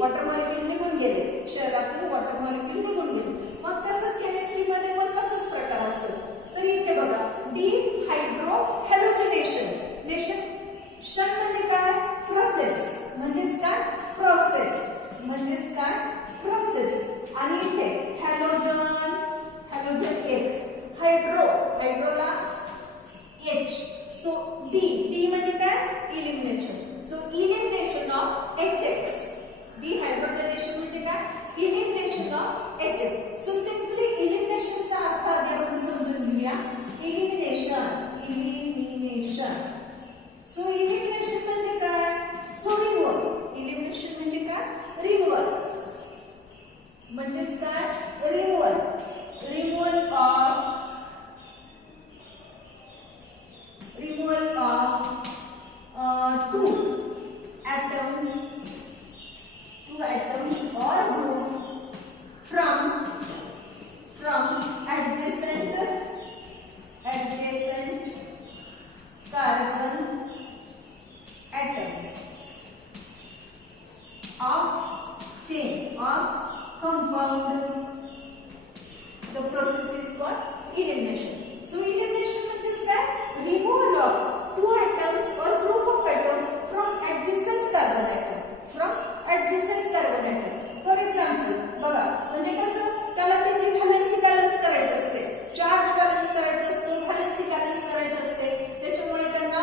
Water molecule निघून गेले, शरीरातून वॉटर मॉलिक्यूल निघून गेले. मग तसंच केमिस्ट्रीमध्ये पण तसंच प्रकार असतो. तर इथे बघा डिहायड्रोहॅलोजिनेशन. नेशन म्हणजे काय? प्रोसेस. म्हणजेच काय? प्रोसेस. म्हणजेच काय? प्रोसेस. आणि इथे हॅलोजन X, हायड्रोला H. सो D म्हणजे काय? Elimination. So elimination of HX. Dehydrogenation म्हणजे काय? Elimination of HX. So simply इलिमिनेशनचा अर्थ आधी आपण समजून घेऊया. इलिमिनेशन. सो इलिमिनेशन म्हणजे काय? So removal. इलिमिनेशन म्हणजे काय? रिमूव्हल. म्हणजेच काय? Removal of two atoms or group from adjacent carbon atoms of chain of compound. The process is called elimination. So elimination means that removal of two atoms or group of atoms from adjacent carbon atom. For example, बघा म्हणजे कसं त्याला त्याची valency balance करायची असते, charge balance करायचा असतो, valency balance करायची असते. त्याच्यामुळे त्यांना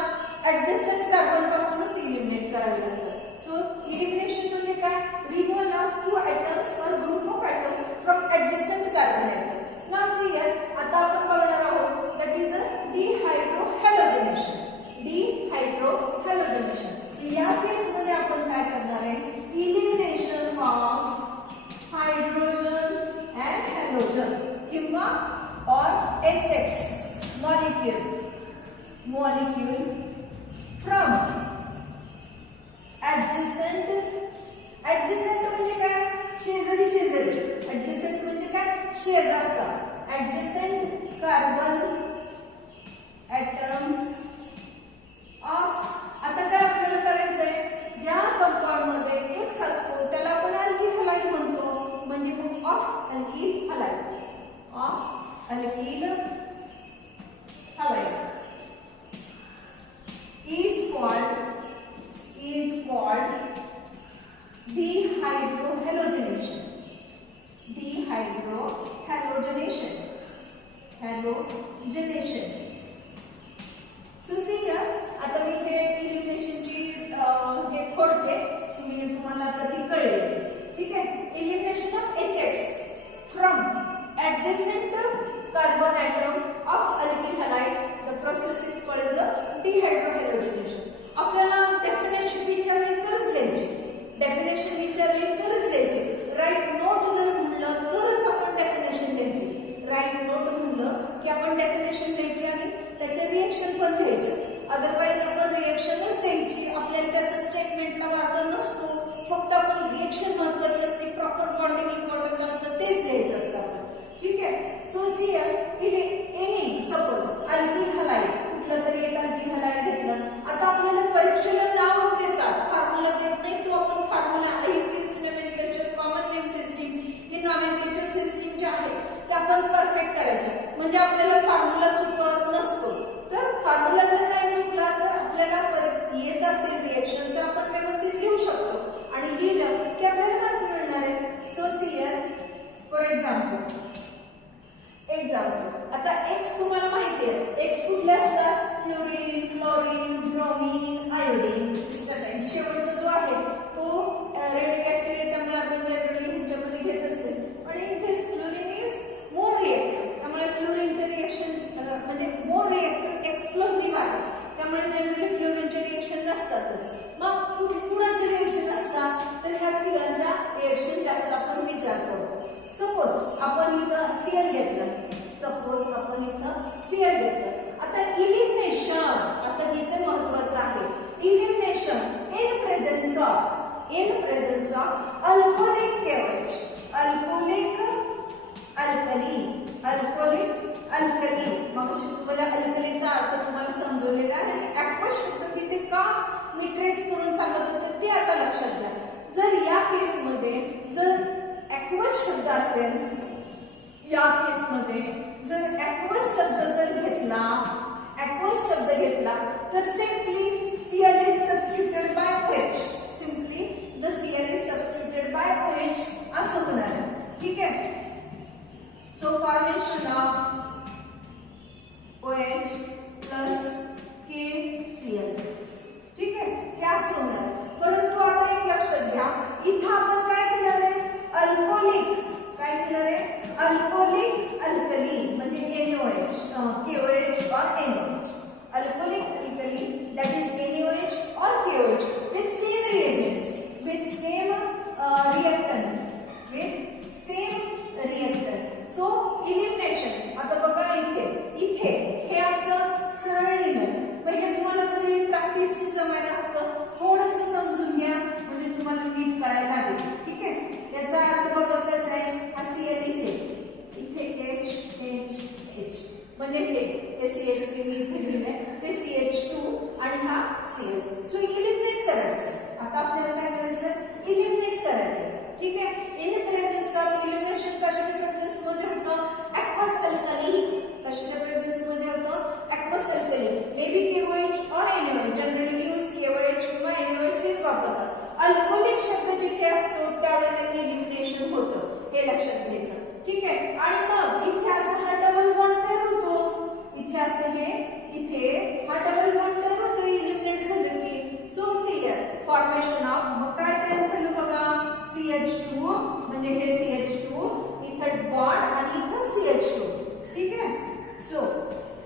adjacent कार्बन पासूनच इलिमिनेट करावे लागतात. सो इलिमिनेशन म्हणजे काय? Removal of two atoms or group of atoms from adjacent carbon atom. Now see here, आता आपण बघणार आहोत that is a डिहायड्रोहॅलोजिनेशन. या केस मध्ये आपण काय करणार आहे? Elimination of hydrogen and halogen किंवा और HX मॉलिक्यूल फ्रॉम adjacent म्हणजे काय? शेजारी. adjacent म्हणजे काय? शेजारचा. adjacent carbon atoms of. आता काय आपल्याला करायचंय? ज्या कंपाऊंड मध्ये X असतो त्याला आपण अल्किल हलाइड म्हणतो. म्हणजे मग of alkyl halide is called dehydrohalogenation. So see here, आता मी हे इलिमिनेशनची हे खोडते. तुम्हाला आता ती कळली. ठीक आहे. Elimination of HX from adjacent carbon atom of alkyl halide. The process is called as a dehydrohalogenation. आपल्याला डेफिनेशन विचारली तरच लिहायची. राईट नोट जर म्हणलं तरच आपण डेफिनेशन लिहायची. राईट नोट म्हणलं की आपण डेफिनेशन लिहायची आणि त्याचे रिएक्शन पण लिहायचे. अदरवाईज आपण रिएक्शनच द्यायची. आपल्याला त्याचा स्टेटमेंटला मार्क नसतो. फक्त आपण रिएक्शन महत्वाची असते, प्रॉपर बॉन्डिंग इम्पॉर्टंट असतं, तेच लिहायचं असतं आपण. ठीक आहे. So see here, any suppose alkyl halide, कुठलं तरी एक अल्किल हलाइड घेतलं. आता आपल्याला परीक्षेला नावच देतात, फॉर्म्युला देत नाही. तो आपण फॉर्म्युला कॉमन नेम सिस्टीम ही नॉमेनक्लेचर सिस्टीम जे आहे ते आपण परफेक्ट करायचे. म्हणजे आपल्याला फॉर्म्युला चुकत नसतो. तर फॉर्म्युला जर नाही चुकला तर आपल्याला येत असेल रिएक्शन तर आपण व्यवस्थित लिहू शकतो. आणि लिहिलं की आपल्याला मार्क मिळणार आहे. So see here, for example आता X तुम्हाला माहिती आहे. X कुठले असतात? Fluorine, chlorine, bromine, iodine. शेवटचा जो आहे तो रेडिओएक्टिव्ह आहे, त्यामुळे आपण जनरली ह्याच्यामध्ये घेत असते. पण in this fluorine is more reactive. त्यामुळे फ्लोरीनचे रिएक्शन म्हणजे मोर रिएक्टिव्ह एक्सप्लोसिव्ह आहे. त्यामुळे जनरली फ्लोरीनचे रिएक्शन नसतातच. मग कुणाचे रिएक्शन असतात? तर ह्या तिघांच्या रिएक्शन जास्त आपण विचार करतो. सपोज आपण इथं Cl घेतलं. आता इलिमिनेशन, आता इथे महत्वाचं आहे. Elimination in presence of alcoholic KOH. Alkali. मग तुम्हाला अल्कलीचा अर्थ तुम्हाला समजवलेला आहे. आणि ऍक्वस शब्द तिथे का मी ट्रेस करून सांगत होते ते आता लक्षात घ्या. जर या केसमध्ये म्हणजे हे CH3 मी इथे लिहिलंय ते CH2 आणि हा Cl. सो इलिमिनेट करायचं. आता आपल्याला काय करायचं इलिमिनेट करायचं. ठीक आहे. इन प्रेझेन्स ऑफ इलिमिनेशन कशाच्या प्रेझेन्स मध्ये होतं ॲक्वस अल्कली. कशाच्या प्रेझेन्स मध्ये होतं ॲक्वस अल्कली. मे बी KOH और NaOH. जनरली यूज KOH किंवा NaOH हेच वापरतात. अल्कोहोलिक शब्द जिथे असतो त्यावेळेला इलिमिनेशन होतं हे लक्षात घ्यायचं. ठीक आहे. आणि मग इथे असं हा डबल बॉन्ड तयार होतो. इथे असं हे इथे हा डबल बॉन्ड तयार होतो इलिमिनेट झालं की. सो Cl फॉर्मेशन ऑफ मग काय तयार झालं बघा CH2 म्हणजे हे CH2 इथं बॉन्ड आणि इथं CH2. ठीक आहे. सो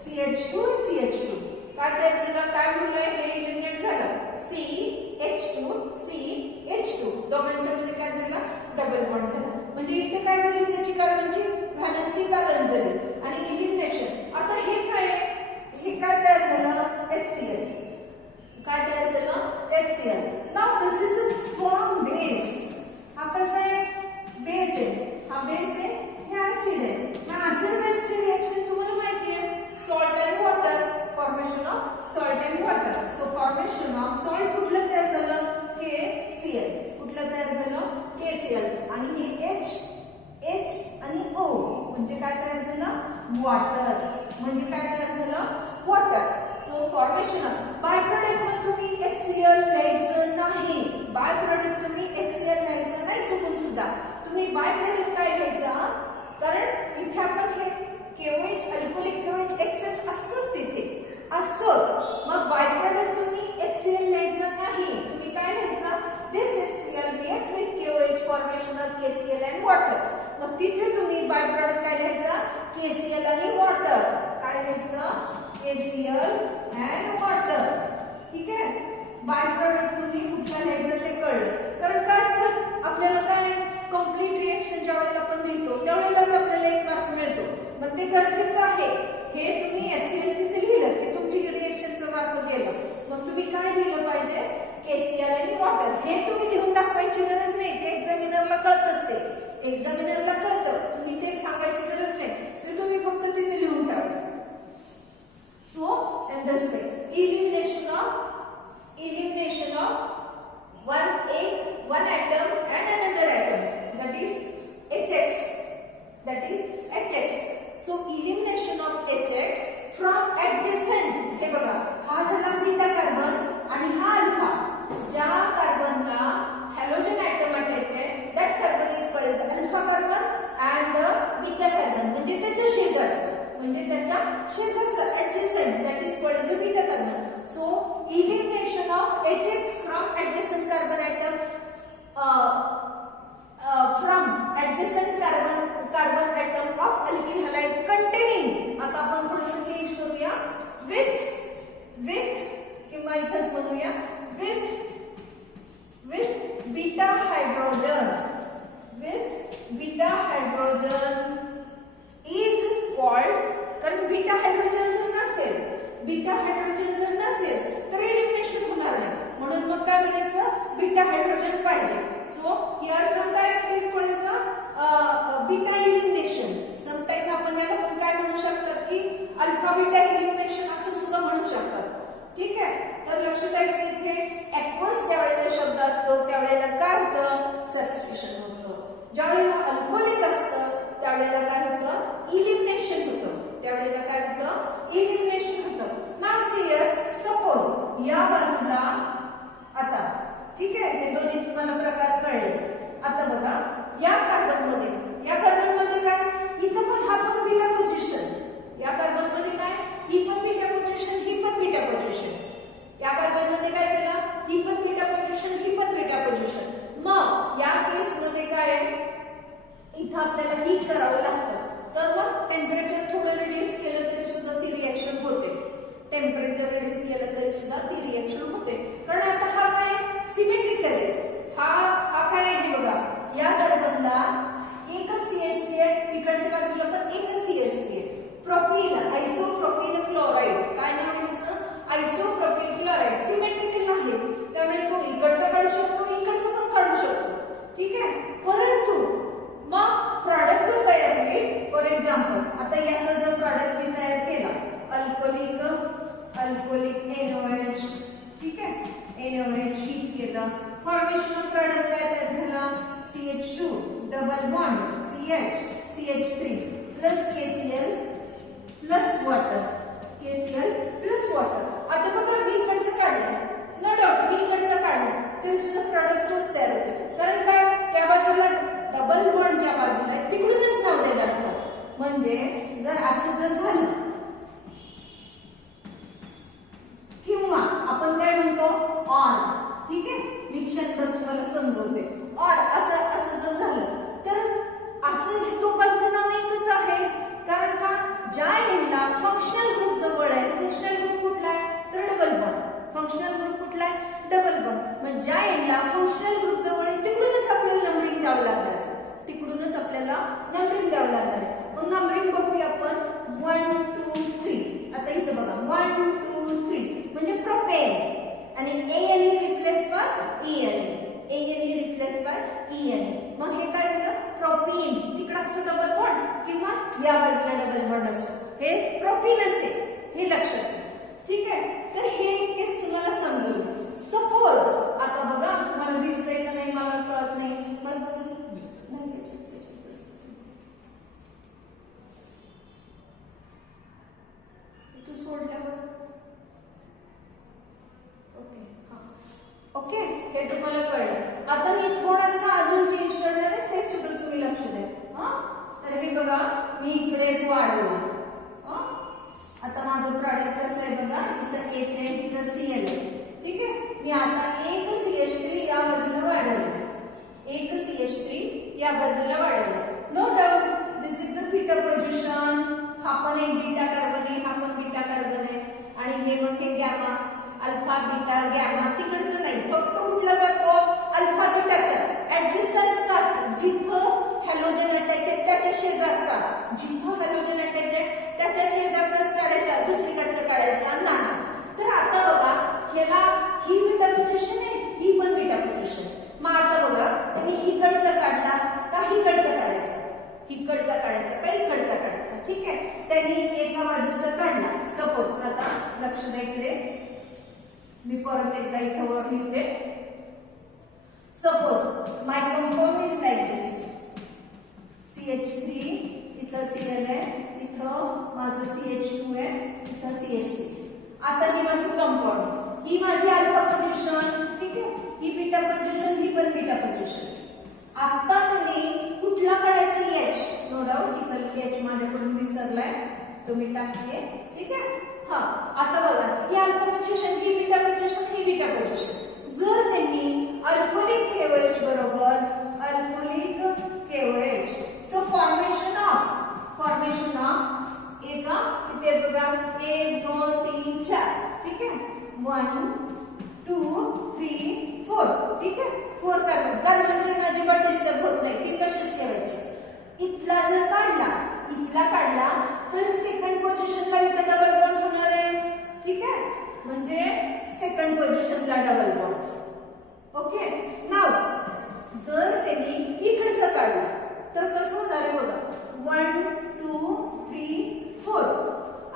CH2 आणि CH2 काय तयार झालं काय म्हणलंय हे इलिमिनेट झालं CH2 CH2 दोघांच्या मध्ये काय झालं डबल बॉन्ड झाला. म्हणजे इथे काय झाली त्याची कार्बनची व्हॅलेन्सी बॅलन्स झाली आणि इलिमिनेशन. आता हे काय हे काय तयार झालं HCl. काय तयार झालं HCl. Now this is a strong base. हा कसा आहे बेस आहे. हा बेस आहे हे ऍसिड आहे. हा ऍसिड बेसची रिएक्शन तुम्हाला माहिती आहे salt and water. Formation of salt and water. So formation of salt कुठलं तयार झालं KCl. कुठलं तयार झालं KCl. आणि हे H आणि O म्हणजे काय तयार झालं वॉटर. म्हणजे काय तयार झालं water. So formation of by product मग तुम्ही HCl लिहायचं नाही. बाय प्रोडक्ट तुम्ही HCl लिहायचं नाही चुकून सुद्धा. तुम्ही बाय प्रोडक्ट काय लिहायचा कारण इथे आपण हे KOH अल्कोहोलिक KOH एक्सेस असतोच तिथे असतोच. मग बाय प्रोडक्ट तुम्ही HCl लिहायचं नाही. तुम्ही काय लिहायचं दिस HCl react with KOH formation of KCl and water. मग तिथे तुम्ही बाय प्रोडक्ट काय लिहायचं KCl आणि वॉटर. काय लिहायचं KCl and water. ठीक आहे. बाय प्रोडक्ट तुम्ही कुठला लिहायचं ते कळलं. कारण काय आपल्याला काय कंप्लीट रिएक्शन ज्या वेळेला आपण लिहितो त्यावेळेलाच आपल्याला 1 मार्क मिळतो. मग ते गरजेचं आहे. हे तुम्ही HCl तिथे लिहिलं की तुमची रिएक्शनचं मार्क गेलं. मग तुम्ही काय लिहिलं पाहिजे KCl आणि वॉटर. हे तुम्ही लिहून दाखवायची गरज नाही. ते एक्झामिनरला कळत असते. एक्झामिनरला कळतं. तुम्ही ते सांगायची गरज नाही. ते तुम्ही फक्त तिथे लिहून ठेवायचं. So in this way elimination of one atom and another atom, that is HX. So elimination of HX from adjacent. हे बघा हा झाला बीटा कार्बन आणि हा अल्फा. ज्या कार्बनला हॅलोजन ॲटम अटॅच आहे that carbon is called as alpha carbon and the beta carbon म्हणजे त्याच्या शेजारचं adjacent, that is called as a beta carbon. So elimination of HX from adjacent carbon atom from adjacent carbon atom of alkyl halide containing. आता आपण थोडंसं change करूया with किंवा इथंच म्हणूया with beta hydrogen. With beta hydrogen is called. कारण beta hydrogen जर नसेल तर एलिमिनेशन होणार नाही. म्हणून मग काय म्हणायचं बीटा हायड्रोजन पाहिजे. So here some time it is called beta elimination. Some time आपण याला पण काय म्हणू शकतात की अल्फा बीटा एलिमिनेशन असं सुद्धा म्हणू शकतात. ठीक आहे. तर लक्षात द्यायचं इथे ॲक्वस ज्यावेळेला शब्द असतो त्यावेळेला काय होतं सबस्टिट्यूशन होतं. ज्यावेळेला अल्कोहोलिक असतं त्यावेळेला काय होतं इलिमिनेशन होतं. त्यावेळेला काय होतं इलिमिनेशन होतं. नाव सियर सपोज या बाजूला आता ठीक आहे हे दोन्ही तुम्हाला प्रकार कळले. आता बघा या कार्बन मध्ये काय इथं पण हा पण बीटा पोझिशन. या कार्बन मध्ये काय ही पण बीटा पोझिशन ही पण बीटा पोझिशन. या कार्बन मध्ये काय झालं ही पण बीटा पोझिशन ही पण बीटा पोझिशन. मग या केस मध्ये काय इथं आपल्याला हीट करावं लागतं. तर मग टेम्परेचर अल्कोहोलिक NOH, ठीक आहे, NOH हीट केलं, फॉर्मेशन ऑफ प्रॉडक्ट काय तयार झाला, CH2 double bond CH3 plus KCl plus water, KCl plus water. आता बघा मी इकडचं काढलं, नो डाऊट मी इकडचं काढलं तरी सुद्धा प्रॉडक्ट तोच तयार होते. कारण काय, त्या बाजूला डबल बॉन्ड ज्या बाजूला आहे तिकडूनच नाव देणार आपण. म्हणजे जर असं जर झालं किंवा आपण काय म्हणतो ऑर, ठीक आहे, मी क्षणभर तुम्हाला समजवते. ऑर असं असं जर झालं तर असं दोघांचं नाव एकच आहे. कारण का, ज्या एंडला फंक्शनल ग्रुप जवळ आहे, फंक्शनल ग्रुप कुठला आहे तर डबल बॉन्ड, फंक्शनल ग्रुप कुठला आहे डबल बॉन्ड. मग ज्या एंडला फंक्शनल ग्रुप जवळ आहे तिकडूनच आपल्याला नंबरिंग द्यावं लागणार आहे, तिकडूनच आपल्याला नंबरिंग द्यावं लागणार आहे. मग नंबरिंग बघूया आपण 1 2 3. आता इथं बघा 1 2 3 म्हणजे प्रोपेन आणि ANE replace by ENA, ANE replace by ENA. मग हे काय झालं, प्रोपीन. तिकडे असतो डबल बॉन्ड किंवा या बाजूला डबल बॉन्ड असतो, हे प्रोपीनच आहे, हे लक्षात घ्या, ठीक आहे. तर हे केस तुम्हाला समजवलं. सपोज आता बघा तुम्हाला दिसतंय का नाही मला कळत नाही, मला बघा तू सोडल्यावर ओके, ओके, हे तुम्हाला कळलं. आता मी थोडासा अजून चेंज करणार आहे, ते सुद्धा तुम्ही लक्ष द्या. तर हे बघा मी इकडे एक वाढवलं. आता माझं प्रॉडक्ट कसं आहे बघा, इथं H आहे, इथं Cl आहे, ठीक आहे. मी आता एक CH3 या बाजूला वाढवलं, एक CH3 या बाजूला वाढवलं. No doubt this is a beta position. हा पण एक बीटा कार्बन आहे, हा पण बीटा कार्बन आहे आणि हे मग हे गॅमा, अल्फा बीटा गॅमा. तिकडचं नाही, फक्त कुठला जातो अल्फा बीटाचाच, ऍडजस्टंटचाच, जिथं हॅलोजन अटॅच आहे त्याच्या शेजारचाच, जिथं हॅलोजन अटॅच आहे त्याच्या शेजारचाच काढायचा, दुसरीकडचा काढायचा नाही. तर आता बघा ह्याला ही बीटा पोझिशन आहे, ही पण बीटा पोझिशन. मग आता बघा त्यांनी हिकडचा काढला का हिकडचा काढायचा, हिकडचा काढायचा का इकडचा काढायचा, ठीक आहे. त्यांनी एका बाजूचा काढला. सपोज आता लक्ष द्या इकडे, मी परत एकदा इथं वर लिहिते. Suppose my compound is like this, CH3 इथं Cl आहे, इथं माझं CH2 आहे, इथं CH3. आता ही माझं कंपाऊंड, ही माझी अल्फा पोझिशन, ठीक आहे, ही बीटा पोझिशन, ही पण बीटा पोझिशन. आता त्यांनी कुठला काढायचा H, नो डाऊट इथं H माझ्याकडून विसरलाय, तो मी टाकते, ठीक आहे. हा आता बघा ही अल्फा पोझिशन, ही बीटा पोझिशन, ही बीटा पोझिशन. जर त्यांनी अल्कोहोलिक KOH बरोबर alcoholic KOH, so formation of एका इथे बघा 1 2 3 4, ठीक आहे, 1 2 3 4, ठीक आहे. 4 कार्बन, कार्बनचे अजिबात डिस्टर्ब होत नाही, ती तशीच ठेवायची. इथला जर काढला, इथला काढला तर सेकंड पोझिशनला इथं डबल बॉन्ड होणार आहे, ठीक आहे, म्हणजे सेकंड पोझिशनला डबल बॉन्ड. ओके. नाव जर त्यांनी इकडचं काढला तर कसं होणार आहे बघा, 1 2 3 4.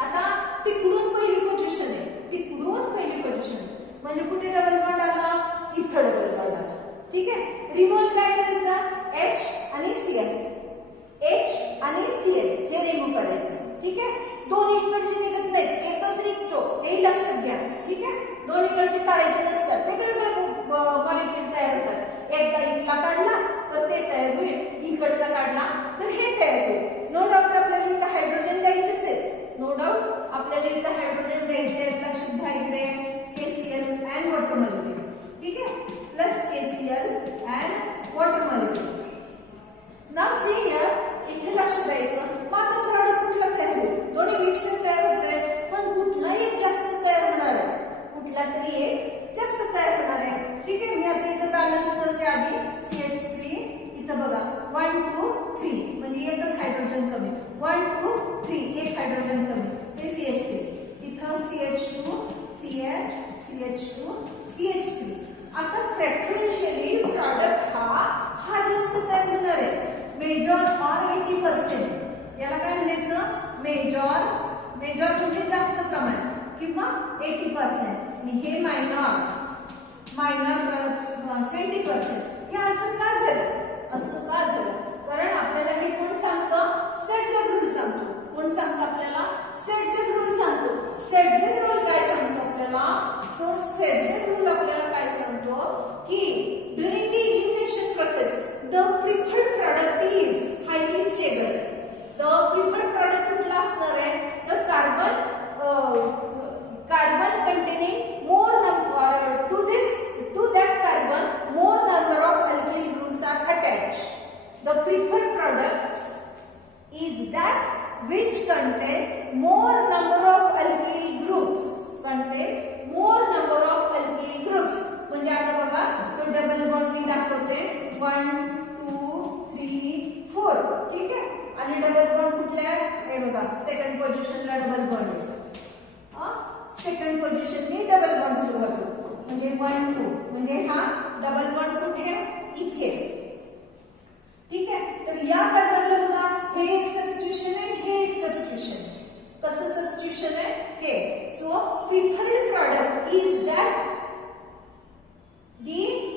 आता तिकडून पहिली पोझिशन आहे, तिकडून पहिली पोझिशन म्हणजे कुठे डबल बॉन्ड आला, इथं डबल बॉन्ड आला, ठीक आहे. रिमूव्ह काय करायचा, H आणि Cl, H आणि Cl हे रिमूव्ह करायचं, ठीक आहे. दोन्हीकडचे निघत नाहीत, एकच निघतो, हे लक्षात घ्या, ठीक आहे. दोन्हीकडचे काढायचे नसतात, वेगवेगळे मॉलिक्यूल तयार होतात. एकदा इथला काढला तर ते तयार होईल, इकडचा काढला तर हे तयार होईल. नो डाऊट आपल्याला इथं हायड्रोजन द्यायचेच आहेत, नो डाऊट आपल्याला इथं हायड्रोजन द्यायचे आहेत. लक्षात घ्या इकडे KCl अँड वॉटर मॉलिक्यूल, ठीक आहे, plus KCl and water molecule. Now see here, इथे लक्ष द्यायचं. मग आता प्रॉडक्ट कुठला तयार होईल, दोन्ही मिक्सर तयार होत आहे, पण कुठला एक जास्त तयार होणार आहे, कुठला तरी एक जास्त तयार होणार आहे, ठीक आहे. मी आता इथं बॅलन्स करते. आधी CH3 इथं बघा 1 2 3 म्हणजे एकच हायड्रोजन कमी, 1 2 3 एक हायड्रोजन कमी, हे CH3, इथं CH2 CH CH2 CH3. आता प्रेफरन्शियली प्रॉडक्ट हा जास्त तयार होणार आहे, मेजॉर ऑर 80%. याला काय म्हणायचं, मेजॉर म्हणजे जास्त प्रमाण, किंवा 80%, आणि हे मायनर 20%. हे असं का झालं? कारण आपल्याला हे कोण सांगतं? सेटझेट रूल सांगतो. कोण सांगतं आपल्याला? सेटझेट रूल सांगतो. सेटझेट रूल काय सांगतो आपल्याला? सो सेटझेट रूल आपल्याला काय सांगतो की during the elimination process the preferred product is highly stable. The preferred product कुठला असणार आहे? तर carbon containing more number to that carbon more number of alkyl groups are attached. The preferred product is that which contain more number of alkyl groups. म्हणजे आता बघा तो double bond मी दाखवते 1 2 3 4. ठीक आहे. आणि डबल बॉन्ड कुठला आहे? हे बघा सेकंड पोझिशनला डबल बॉन्ड आहे. सेकंड पोझिशनने डबल बॉन्ड सुरुवात होतो. म्हणजे 1 2 म्हणजे हा डबल बॉन्ड कुठे आहे? इथे. ठीक आहे. तर या कार्बनला बघा हे एक सबस्टिट्यूशन आहे, हे एक सबस्टिट्यूशन आहे. कसं सबस्टिट्यूशन आहे? हे. So preferred product is that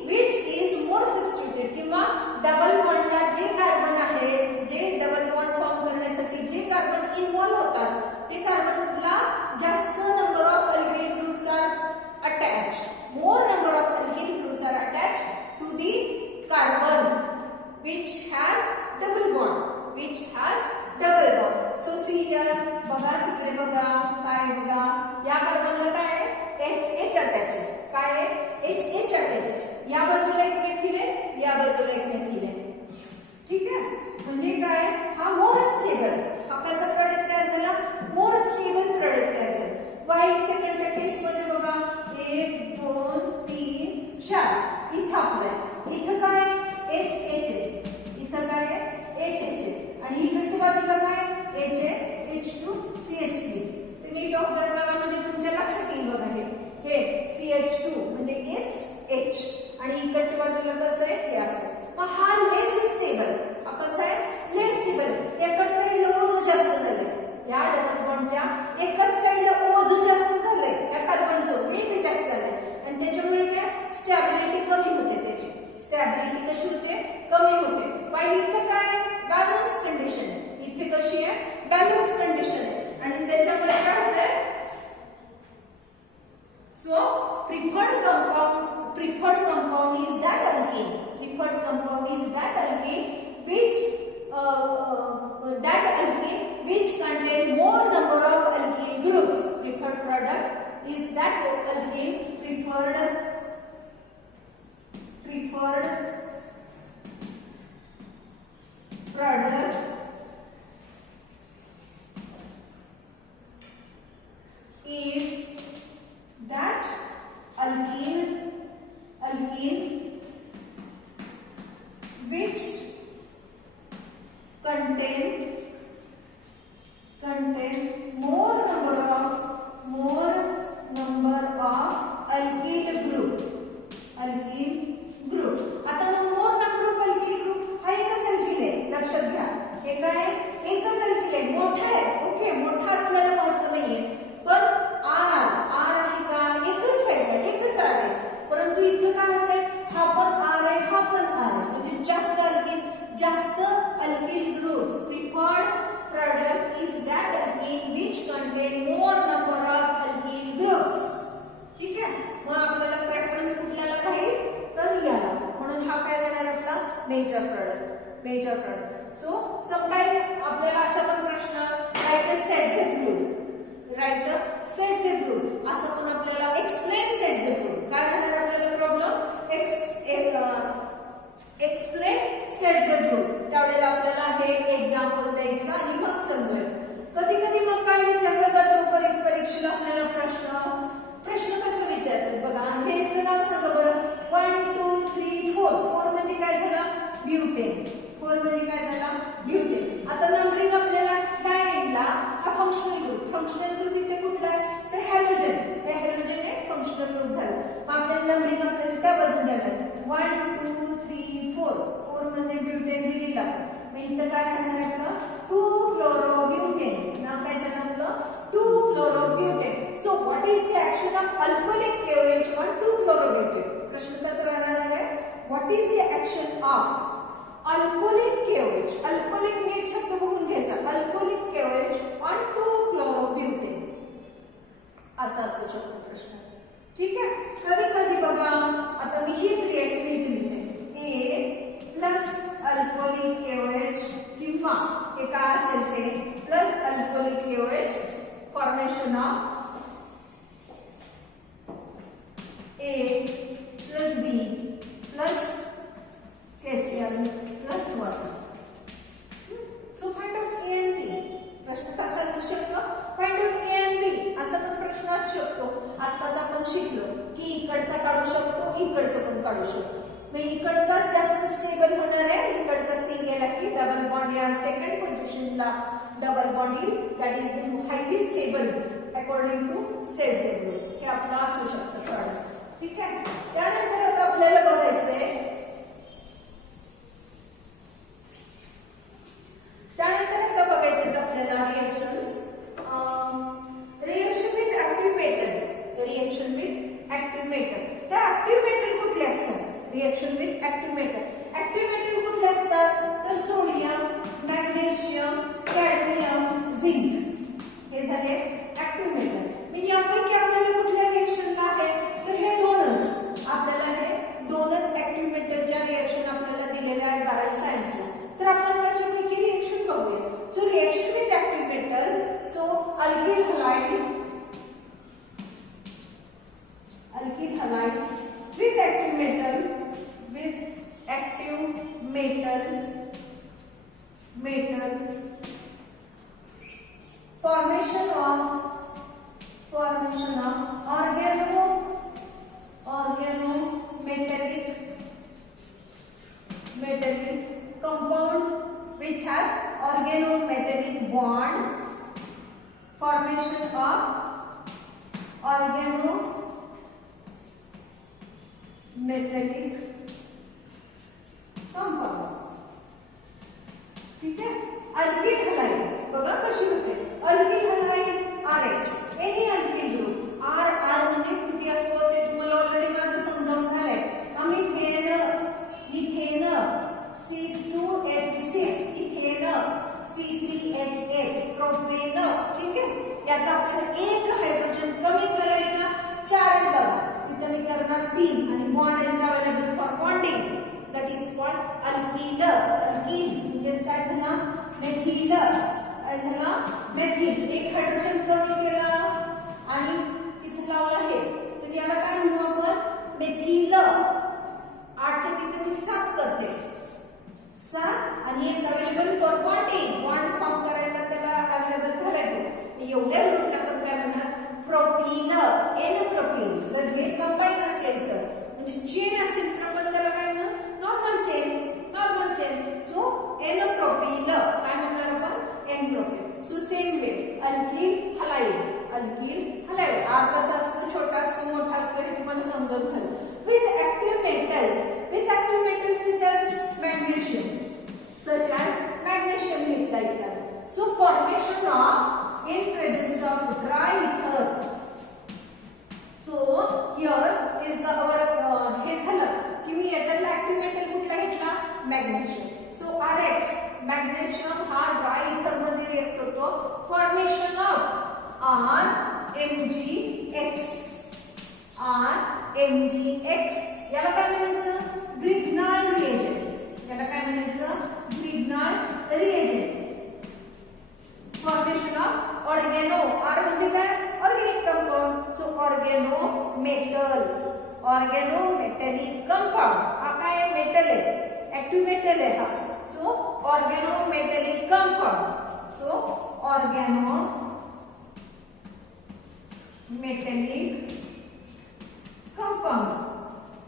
which is more substituted किंवा डबल बॉन्डला जे कार्बन आहे, जे डबल बॉन्ड फॉर्म करण्यासाठी जे कार्बन इन्व्हॉल्व होतात ते कार्बनला जास्त number of alkyl groups are attached. More number of alkyl groups are attached to the carbon which has double bond. So see here बघा तिकडे बघा काय बघा या कार्बनला काय आहे? H अटॅच आहे. काय आहे? H अटॅच आहे. या बाजूला एक मेथिल आहे, या बाजूला एक मेथिल आहे. ठीक आहे. म्हणजे काय? हा मोर स्टेबल. हा कसा प्रोडक्ट तयार झाला? मोर स्टेबल प्रोडक्ट तयार झाला. वाईट सेकंडच्या केस मध्ये बघा 1 2 3 4 इथं आपलं इथं काय H आहे. इथं काय आहे? H आहे. आणि इकडच्या बाजूला काय? H आहे H2CH3. तुम्ही ऑब्झर्व करा म्हणजे तुमच्या लक्षात येईल बघा हे CH2 म्हणजे H आणि इकडच्या बाजूला कसं आहे? हे असं. मग हा लेस स्टेबल. हा कसा आहे? लेस स्टेबल. एकाच साईडला ओझ जास्त झालंय. या डबल बॉन्डच्या एकाच साईडला ओझ जास्त झालंय. या कार्बनचं वेट जास्त झालंय आणि त्याच्यामुळे काय? स्टॅबिलिटी कमी होते. त्याची स्टॅबिलिटी कशी होते? कमी होते. पण इथं काय? बॅलन्स कंडिशन आहे. इथे कशी आहे? बॅलन्स कंडिशन आहे. आणि त्याच्यामुळे काय होतंय? So preferred compound is that alkene. Which contain more number of alkyl groups. Preferred product is that alkene. Preferred product is that alkene which contain more number of alkyl group. आता मग more number of alkyl group हा एकच alkyl आहे. लक्षात घ्या हे काय? एकच अल्किल आहे. मोठा आहे. ओके. मोठा असल्याला महत्व नाहीये. पण R आहे का? एकच साईड आहे. एकच R आहे. परंतु इथं काय होतंय? हा पण R आहे, हा पण R आहे. म्हणजे जास्त alkyl groups. Preferred product is that alkene which contain more number of alkyl groups. ठीक आहे. मग आपल्याला प्रेफरन्स कुठल्याला पाहिजे? तर याला. म्हणून हा काय होणार आपला? Major product. सो समटाइम आपल्याला असा पण प्रश्न राईट सेटझेट रूल असं पण आपल्याला एक्सप्लेन सेटझेट रूल. काय होणार आपल्याला प्रॉब्लेम? Explain सेटझेट rule. त्यावेळेला आपल्याला हे एक्झाम्पल द्यायचं आणि मग समजायचं. कधी कधी मग काय विचारलं जातं परीक्षेला आपल्याला प्रश्न कसं विचारतात बघा. हेच नाव सांगा बरं. 1 2 3 4 म्हणजे काय झाला? ब्युटेन. 4 म्हणजे काय झाला? ब्युटेन. आता नंबरिंग आपल्याला ह्या एंडला हा फंक्शनल ग्रुप इथे कुठला आहे? तर हॅलोजन. हे हॅलोजन एक फंक्शनल ग्रुप झाला. मग आपल्याला नंबरिंग आपल्याला त्या बाजून द्यायला 1 2 3 4 म्हणजे ब्युटेन दिलेला. मग इथं काय करणार आपलं? 2 क्लोरोब्युटेन. नाव काय झालं आपलं? 2 chlorobutane. So alcoholic KOH on 2-chlorobutane. प्रश्न कसा राहणार आहे? What is the action of alcoholic KOH? Alcoholic नीट शब्द बघून घ्यायचा. अल्कोहोलिक KOH on 2-chlorobutane असा असू शकतो प्रश्न. ठीक आहे. कधी कधी बघा आता मी हीच रिएक्शन इथे लिहिते. A प्लस अल्कोहोलिक KOH किंवा हे काय असेल ते plus alcoholic KOH formation of A plus B plus KCl plus water. So find out A and B. प्रश्न कसा असू शकतो? Find out A and B असा पण प्रश्न असू शकतो. आताच आपण शिकलो की इकडचा काढू शकतो, इकडचं पण काढू शकतो. मग इकडचा जास्त स्टेबल होणार आहे, इकडचा C गेला की डबल बॉन्ड या सेकंड पोझिशनला डबल बॉन्ड येईल. That is the highly stable according to cells rule. हे आपला असू शकतं काढ. ठीक आहे. त्यानंतर आता आपल्याला बघायचंय आपल्याला reactions reaction with active metal. Reaction with active metal. त्या ऍक्टिव्ह मेटल कुठले असतात? Reaction with active metal. Active metal कुठले असतात? तर सोडियम, मॅग्नेशियम, कॅडमियम, झिंक हे झाले ऍक्टिव्ह मेटल. म्हणजे यापैकी आपल्याला कुठल्या रिएक्शनला आहे? तर हे दोनच आपल्याला हे दोनच ऍक्टिव्ह मेटलच्या रिएक्शन आपल्याला दिलेल्या आहेत 12वी सायन्सला. तर आपण त्याच्यापैकी रिएक्शन बघूया. So reaction with active metal. So alkyl halide with active metal formation of metallic compound which has organometallic bond. Formation of organometallic compound. ठीक आहे. अल्किल हलाइड बघा कशी होते. Alkyl halide RH any alkyl group R म्हणजे किती असतो ते तुम्हाला ऑलरेडी माझं समजावून झालंय. Methane C2H6 ethane C3H8 propane. ठीक आहे. याचा आपल्याला एक हायड्रोजन कमी करायचा. 4 बघा इथे मी करणार 3 आणि bond is available for bonding. That is called alkyl. Alkyl म्हणजे काय झाला? मेथिल. काय झाला? मेथिल. एक हायड्रोजन कमी केला आणि तिथे लावला आहे तर याला काय म्हणू आपण? मेथिल. 8च्या तिथे मी 7 करते. 7 आणि एक available for bonding. Bond form करायला त्याला अवेलेबल करायचं. एवढ्या ग्रुपला आपण काय म्हणणार? प्रोपीन. N propene. जर हे कंबाईन असेल तर म्हणजे चेन असेल तर आपण त्याला काय म्हणणार? Normal chain. So n propene काय म्हणणार आपण? N propene. So same way alkyl halide. R कसा असतो? छोटा असतो, मोठा असतो हे तुम्हाला समजावून झालं. With active metal such as magnesium घेतला. So formation of in presence of dry ether. So here is the our हे झालं की मी याच्यातला ऍक्टिव्ह मेटल कुठला घेतला? मॅग्नेशियम. सो RX मॅग्नेशियम हा ड्राय इथर मध्ये रिएक्ट होतो. Formation of RMgX. याला काय म्हणायचं? Grignard reagent. Formation of organo. R म्हणजे काय? Organic compound. So organometallic compound. हा काय? मेटल आहे, ऍक्टिव्ह मेटल आहे हा. So organometallic compound. So organometallic compound.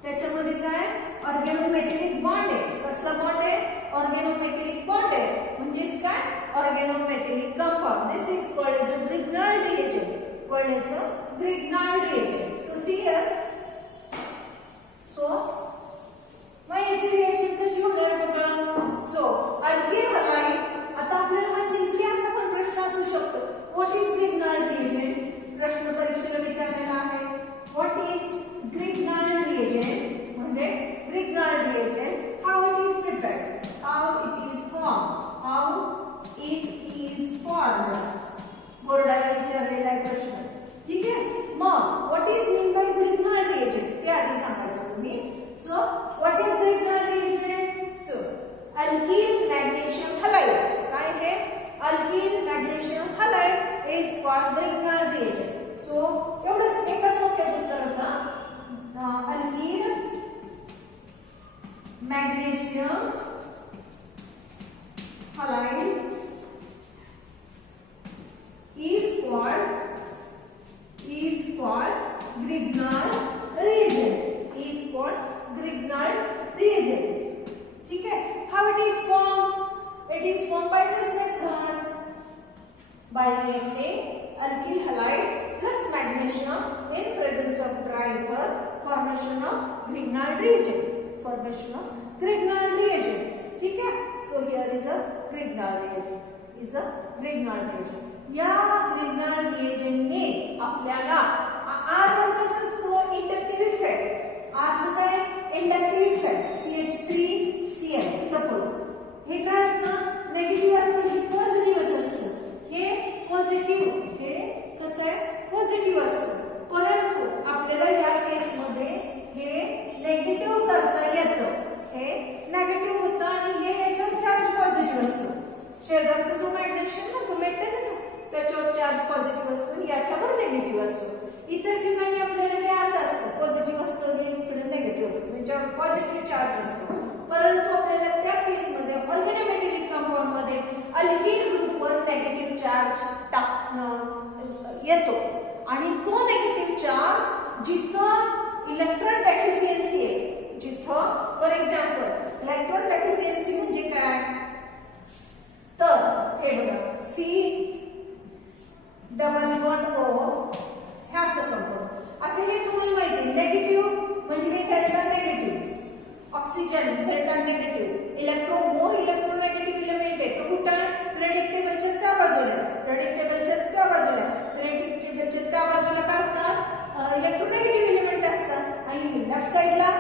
त्याच्यामध्ये काय? ऑर्गेनोमेटॅलिक बॉन्ड आहे. कसला बॉन्ड आहे? ऑर्गेनोमेटॅलिक बॉन्ड आहे. म्हणजेच काय? Organometallic compound. This is called as a Grignard reagent. So see here. So मग याची रिएक्शन कशी होणार बघा. So alkyl halide. आता आपल्याला हा सिंपली असा पण प्रश्न असू शकतो. What is Grignard reagent? प्रश्न परीक्षेला विचारलेला आहे. विचारलेला आहे प्रश्न. ठीक आहे. मग what is mean by Grignard reagent ते आधी सांगायचं तुम्ही. So what is Grignard reagent? So alkyl magnesium halide. काय हे? Alkyl magnesium halide is called Grignard reagent. So एवढंच एकच वाक्यात उत्तर होतं. Alkyl magnesium halide is called Grignard reagent. Is called Grignard reagent. ठीक है. How it is formed? It is formed by this method, by reacting alkyl halide plus magnesium in presence of dry ether, formation of Grignard reagent. Formation of Grignard reagent. ठीक है. So here is a Grignard reagent. Is a Grignard reagent. या Grignard reagent ने आपल्याला R वर कसं असतो inductive effect. R चं काय इंडक्टिव्ह इफेक्ट CH3Cl. सपोज हे काय असतं नेगेटिव्ह असतं, हे पॉझिटिव्हच असतं. हे पॉझिटिव्ह, हे कसं आहे पॉझिटिव्ह असतं. परंतु आपल्याला या केस मध्ये हे नेगेटिव्ह करता येतं. हे नेगेटिव्ह होतं आणि हे याच्यावर चार्ज पॉझिटिव्ह असतं. शेजारचा जो मॅग्नेशियम ना तो मेटल आहे ना त्याच्यावर चार्ज पॉझिटिव्ह असतो, याच्यावर निगेटिव्ह असतो. इतर ठिकाणी आपल्याला हे असं असतं पॉझिटिव्ह असतं, हे इकडे निगेटिव्ह असतं, याच्यावर पॉझिटिव्ह चार्ज असतो. परंतु आपल्याला त्या केसमध्ये ऑर्गॅनोमेटॅलिक कंपाऊंड मध्ये अल्किल ग्रुपवर नेगेटिव्ह चार्ज येतो आणि तो नेगेटिव्ह चार्ज जिथं इलेक्ट्रॉन डेफिशियन्सी आहे, जिथं फॉर एक्झाम्पल इलेक्ट्रॉन डेफिशियन्सी म्हणजे काय तर हे बघा C डबल बॉन्ड O हे असं कंपाऊंड. आता हे तुम्हाला माहिती आहे नेगेटिव्ह म्हणजे हे delta negative, oxygen delta negative, more electronegative element आहे तो कुठं पिरियडिक टेबलच्या त्या बाजूला, पिरियडिक टेबलच्या त्या बाजूला, पिरियडिक टेबलच्या त्या बाजूला काय होतात इलेक्ट्रोनेगेटिव्ह एलिमेंट असतात आणि लेफ्ट साइडला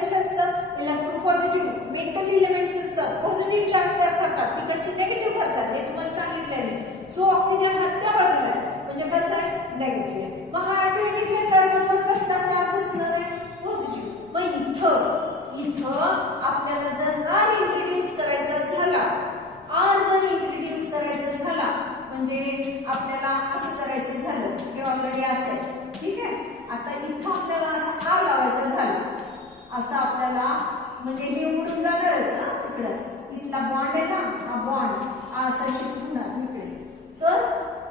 कसे असतात इलेक्ट्रोपॉझिटिव्ह मेटल एलिमेंट्स असतात, पॉझिटिव्ह चार्ज करतात, तिकडचे निगेटिव्ह करतात. हे तुम्हाला सांगितलंय मी. सो ऑक्सिजन हा त्या बाजूला आहे म्हणजे कसं आहे निगेटिव्ह आहे. मग हा ऑटोमॅटिकली कार्बनवर कसला चार्ज असणार आहे पॉझिटिव्ह. मग इथं आपल्याला जर R इंट्रोड्यूस करायचा झाला, म्हणजे आपल्याला असं करायचं झालं हे ऑलरेडी असेल. ठीक आहे. आता इथं आपल्याला असं R लावायचं झालं असं आपल्याला म्हणजे हे उडून जाणारच तिकडं. इथला बॉन्ड आहे ना हा बॉन्ड असा शिफ्ट होणार इकडे. तर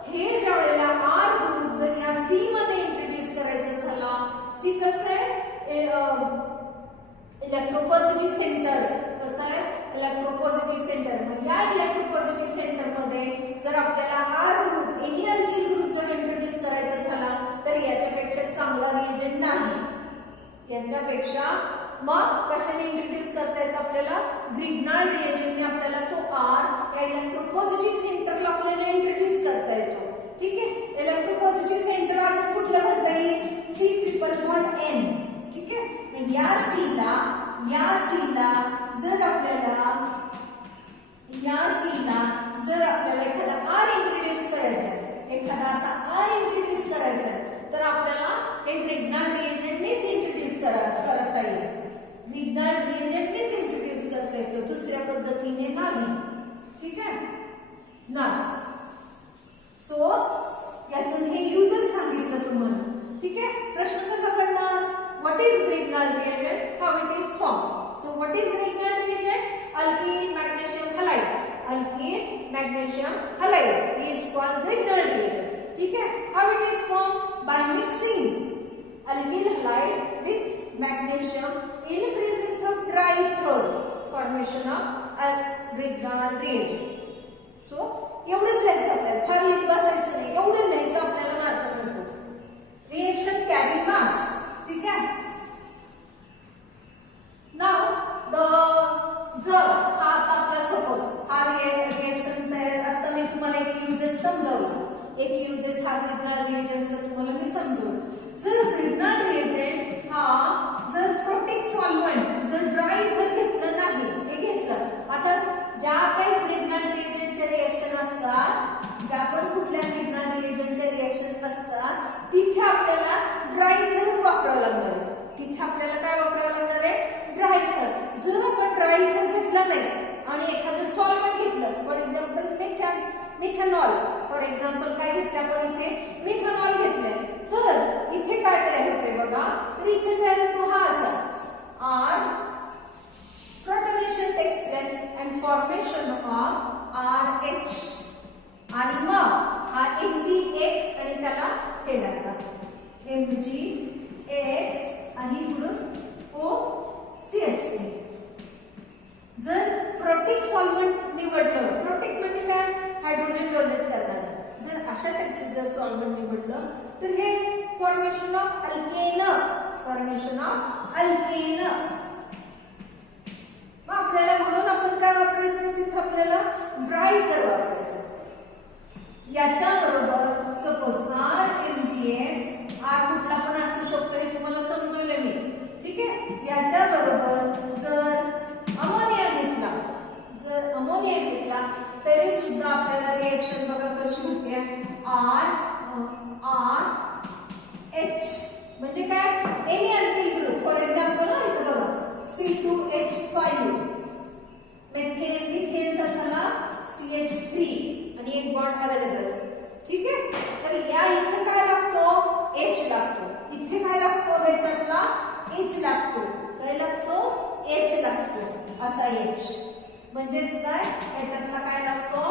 हे ज्या वेळेला R ग्रुप जर या C मध्ये इंट्रोड्यूस करायचा झाला, C कसं आहे इलेक्ट्रोपॉझिटिव्ह सेंटर, कसं आहे इलेक्ट्रोपॉझिटिव्ह सेंटर. मग या इलेक्ट्रोपॉझिटिव्ह सेंटर मध्ये जर आपल्याला R group any alkyl group जर इंट्रोड्यूस करायचा झाला तर याच्यापेक्षा चांगला रिएजंट नाही. याच्यापेक्षा मग कशाने इंट्रोड्यूस करता येतं आपल्याला ग्रिग्नार्ड रिएजंटने आपल्याला तो R या इलेक्ट्रोपॉझिटिव्ह सेंटरला आपल्याला इंट्रोड्यूस करता येतो. ठीक आहे. इलेक्ट्रोपॉझिटिव्ह सेंटर अजून कुठलं म्हणता येईल C ट्रिपल बॉन्ड N. ठीक आहे. या सीला जर आपल्याला एखादा R इंट्रोड्यूस करायचा आहे, एखादा असा R इंट्रोड्यूस करायचा आहे तर आपल्याला हे ग्रिग्नार्ड रिएजंटनेच इंट्रोड्यूस करता येईल. ग्रिग्नार्ड रिएजंटनेच इंट्रोड्यूस करता येतो, दुसऱ्या पद्धतीने नाही. ठीक आहे ना. सो याचं हे यूजच सांगितलं तुम्हाला. ठीक आहे. प्रश्न कसा पडणार what is Grignard reagent, how it is formed. So what is Grignard reagent? Alkyl magnesium halide. Alkyl magnesium halide is called Grignard reagent. ठीक है. How it is formed? By mixing alkyl halide with magnesium in presence of dry ether, formation of a Grignard reagent. So एवढंच लिहायचं आपल्याला, फार लिहित बसायचं नाही, एवढं लिहायचं आपल्याला मार्क मिळतो. Reaction carry marks. ठीक आहे. जर हा आता आपला सपोज हा रिएक्शन तयार, आता मी तुम्हाला एक युजेस समजावलं, एक युजेस हा ग्रिग्नार्ड रिएजंटचा तुम्हाला मी समजावलं. जर ग्रिग्नार्ड रिएजंट हा जर प्रोटिक सॉल्व्हंट जर ड्राय इथर घेतलं नाही, हे घेतलं. आता ज्या काही ग्रिग्नार्ड रिएजंटच्या रिएक्शन असतात, ज्या पण कुठल्या ग्रिग्नार्ड रिएजंट MgX आणि इकडून OCH3. जर प्रोटिक सॉल्व्हेंट निवडलं, प्रोटिक म्हणजे काय, हायड्रोजन डोनेट करणारं, जर अशा टाईपचे जर सॉल्व्हेंट निवडलं तर हे formation of alkane, formation of alkane. मग आपल्याला म्हणून आपण काय वापरायचं, तिथं आपल्याला ब्राईटर वापरायचं. याच्या बरोबर सपोज RMgX, R कुठला पण असू शकतो हे तुम्हाला समजवलं मी, ठीक आहे. याच्या बरोबर जर अमोनिया घेतला, जर अमोनिया घेतला तरी सुद्धा आपल्याला रिएक्शन बघा कशी होते, RH म्हणजे काय, any alkyl group. For example इथं बघा C2H5, मेथेन मिथेनचा झाला CH3 आणि एक बॉन्ड अवेलेबल, ठीक आहे. तर या इथे काय लागतो, H लागतो. इथे काय लागतो, ह्याच्यातला H लागतो. काय लागतो, H लागतो, असा H. म्हणजेच काय, ह्याच्यातला काय लागतो,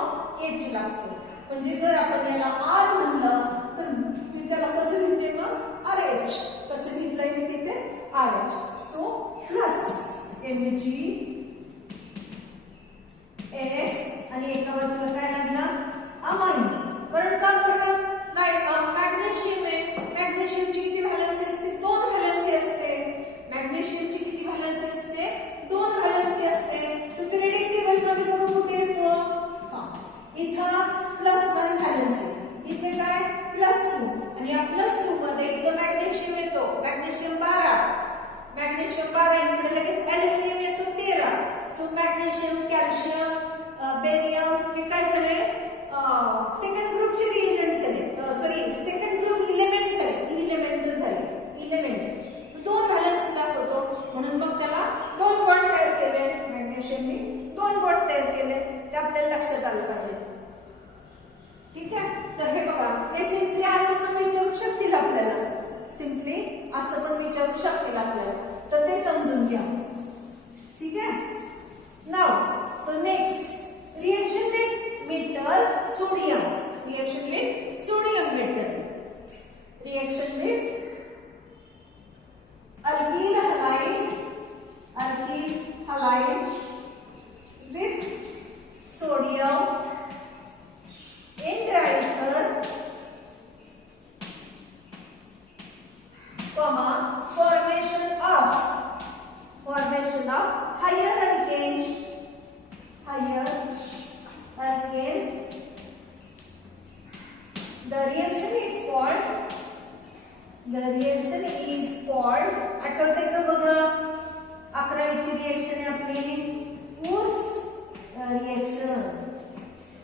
H लागतो. म्हणजे जर आपण याला R म्हणलं तर त्याला कसं लिहिते, मग RH कसं लिहिलंय मी तिथे, RH. सो प्लस MgX आणि एका बाजूला काय लागलं, अमाइन. कारण काम करत नाही, मॅग्नेशियम आहे. मॅग्नेशियमची किती व्हॅलन्सी असते, 2 व्हॅलन्सी असते. मॅग्नेशियमची किती व्हॅलन्सी असते, 2 व्हॅलन्सी असते. तर पिरियडिक टेबल मध्ये बघा कुठे येतो, इथं +1 व्हॅलन्सी, इथे काय +2 आणि या +2 मध्ये इथं मॅग्नेशियम येतो, मॅग्नेशियम 12, मॅग्नेशियम 12 इकडे लगेच ॲल्युमिनियम येतो 13. सो मॅग्नेशियम, कॅल्शियम, बेरियम हे काय झाले, सेकंड ग्रुपचे रिएजंट झाले, सॉरी सेकंड ग्रुप इलेमेंट झाले, इलेमेंट 2 व्हॅलन्सी दाखवतो. म्हणून मग त्याला 2 बॉन्ड तयार केले, मॅग्नेशियमने 2 बॉन्ड तयार केले, ते आपल्याला लक्षात आलं पाहिजे, ठीक आहे. तर हे बघा, हे सिम्पली असं पण विचारू शकतील आपल्याला, सिम्पली असं पण विचारू शकतील आपल्याला, तर ते समजून घ्या, ठीक आहे. नाउ तर next reaction with metal sodium, reaction with sodium metal, reaction with alkyl halide with sodium in dry comma formation of higher alkane, the reaction is called आठवते का बघा, 11वीची रिएक्शन आहे आपली वुर्ट्ज रिएक्शन.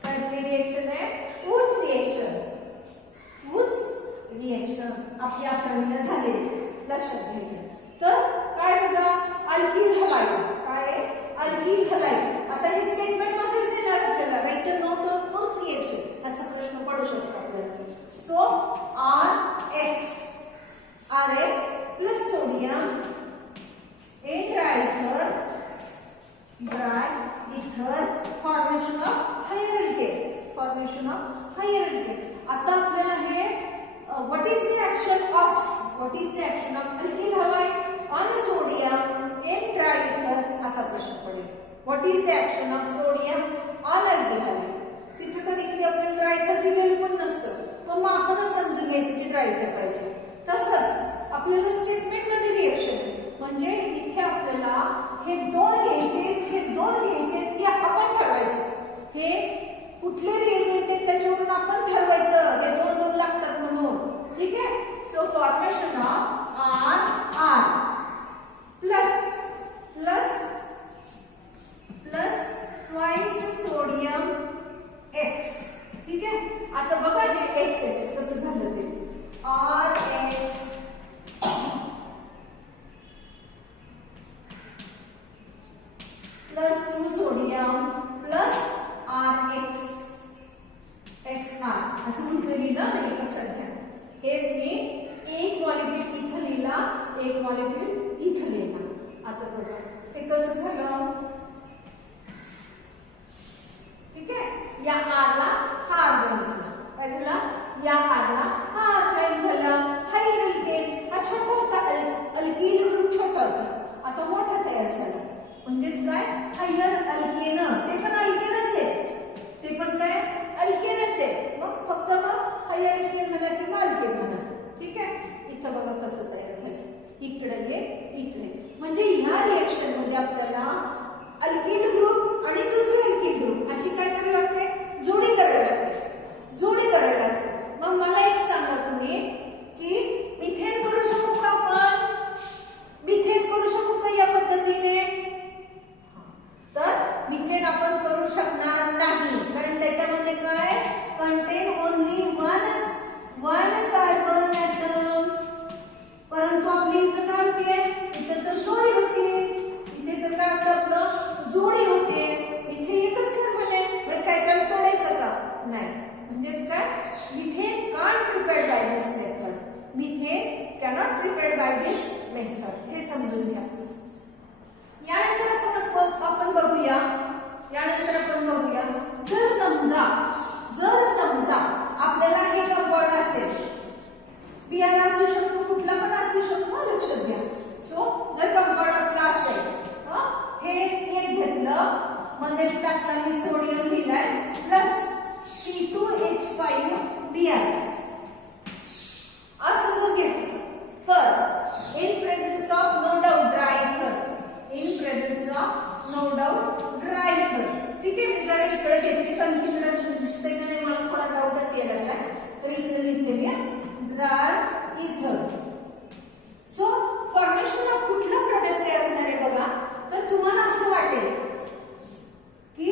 कुठली रिएक्शन आहे, वुर्ट्ज रिएक्शन आपली 11वीला झाले, लक्षात घ्या. तर काय बघा, अल्किल हलाइड, काय अल्किल हलाइड. आता हे स्टेटमेंट मध्येच देणार आपल्याला, write a note on Wurtz reaction, असा प्रश्न पडू शकतो आपल्याला. So RH plus sodium in dry ether formation of higher alkane. आता आपल्याला हे what is the action of alkyl halide on sodium in dry ether असा प्रश्न पडेल. what is the action of sodium on alkyl halide. तिथे कधी कधी आपल्याला ड्राय इथर दिलेलं पण नसतं, पण मग आपणच समजून घ्यायचं की ड्राय इथर पाहिजे. तसंच आपल्याला स्टेटमेंट मध्ये रिएक्शन म्हणजे इथे आपल्याला हे 2 घ्यायचे की आपण ठरवायचं, हे कुठले रिएजंट आहेत त्याच्यावरून आपण ठरवायचं, हे 2 लागतात म्हणून, ठीक आहे. So formation of R plus twice sodium X, ठीक आहे. आता बघा हे XX कसं झालं ते, RH plus 2 sodium plus RX XR असं कुठे आपल्याला अल्किल ग्रुप आणि दुसरे अल्किल ग्रुप अशी काय करावी लागते, जोडी करावी लागते, जोडी करावी लागते. मग मला एक सांगा तुम्ही की मिथेन करू शकू का आपण, मिथेन करू शकू का या पद्धतीने, तर मिथेन आपण करू शकणार नाही, कारण त्याच्यामध्ये काय contain only one carbon atom. परंतु आपली इथं काय होते, इथं तर जोडी होती, इथे तर काय होतं आपलं जोडी होते, इथे एकच कार्बन आहे, मग काय त्याला तोडायचं का नाही. म्हणजेच काय, methane can't prepared by this method, methane cannot prepared by this method, हे समजून घ्या. यानंतर आपण बघूया, जर समजा आपल्याला हे कंपाऊंड असेल, बियाणं असू शकतो, कुठला पण असू शकतो, लक्षात घ्या. सो जर कंपाऊंड आपला असेल, हे एक घेतलं, मध्ये टाकला मी सोडियम लिहिलाय प्लस C2H5 Br, असं जर घेतलं तर in presence of no doubt dry ether, in presence of no doubt dry ether. ठीक आहे, मी जरा इकडे घेतली कारण तिकडे दिसतंय का नाही मला थोडा डाऊटच यायला लागलाय, तर इकडे लिहिते मी ड्राय इथर. सो फॉर्मेशन ऑफ कुठलं प्रोडक्ट तयार होणार आहे बघा, तर तुम्हाला असं वाटेल की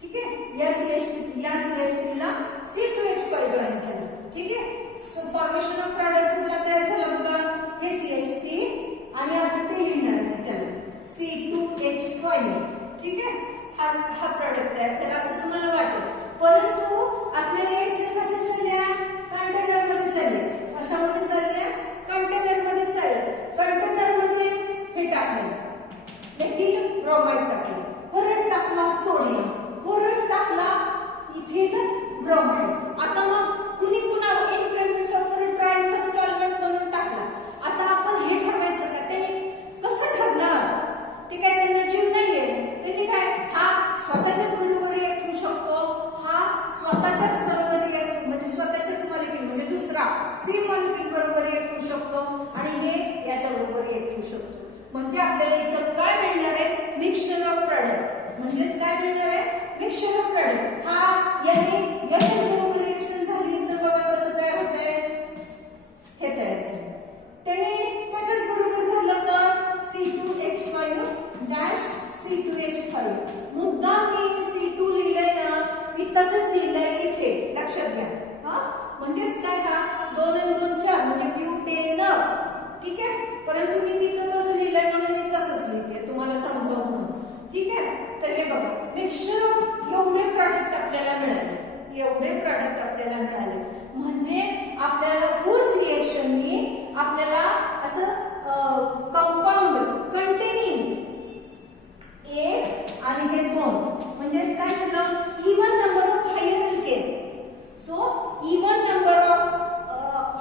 ठीक आहे, या CH3 ला C2H5 जॉईन झालं. ठीक आहे, सो फॉर्मेशन ऑफ प्रोडक्ट कुठला तयार झाला बघा, हे CH3 आणि आता ते लिहिणार आहे त्याला C2H5. ठीक आहे, हा प्रोडक्ट तयार झाला असं तुम्हाला वाटेल, परंतु आपले रिएक्शन कशा चालल्या, कंटेनर मध्ये चालले. कशामध्ये चालल्या, कंटेनर मध्ये चालले. कंटेनर मध्ये हे टाकले मेथिल ब्रोमाइड टाकले, परत टाकला सोडियम, परत टाकला इथिल ब्रोमाइड. आता मग कुणी कुणावर इन प्रेझेन्स ऑफ ट्रायथर सॉल्व्हेंट म्हणून टाकला. आता आपण हे ठरवायचं का, ते कसं ठरणार, ते काय त्यांना जीव नाहीये, त्यांनी काय हा स्वतःच्याच बरोबर रिएक्ट होऊ शकतो, हा स्वतःच्याच बरोबर रिएक्ट म्हणजे स्वतःच्याच मॉलिक्यूल म्हणजे दुसरा सेम मॉलिक्यूल बरोबर रिएक्ट होऊ शकतो आणि हे याच्या बरोबर रिएक्ट होऊ शकतो. म्हणजे आपल्याला इथं काय मिळणार आहे, मिक्सचर ऑफ प्रोडक्ट. म्हणजेच काय मिळणार आहे, मिक्सचर ऑफ प्रोडक्ट. हा याने याच्याच बरोबर रिएक्शन झाली तर बघा कसं तयार होतंय, हे तयार झालं. त्याने त्याच्याच बरोबर झालं तर C2H5 डॅश C2H5. मुद्दाम मी C2 लिहिलंय ना, मी तसंच लिहिलंय इथे, लक्षात घ्या. म्हणजेच काय, हा 2 आणि 2 4 म्हणजे ब्युटेन. ठीक आहे, परंतु मी तिथं तसं लिहिलंय म्हणून मी तसंच लिहिते तुम्हाला समजावून म्हणून. ठीक आहे, तर हे बघा मिक्सचर ऑफ एवढे प्रॉडक्ट आपल्याला मिळाले, एवढे प्रॉडक्ट आपल्याला मिळाले. म्हणजे आपल्याला ऊर्स रिएक्शननी आपल्याला असं कंपाऊंड कंटेनिंग 1 आणि हे 2 म्हणजेच काय झालं, even number of higher alkane. So even number of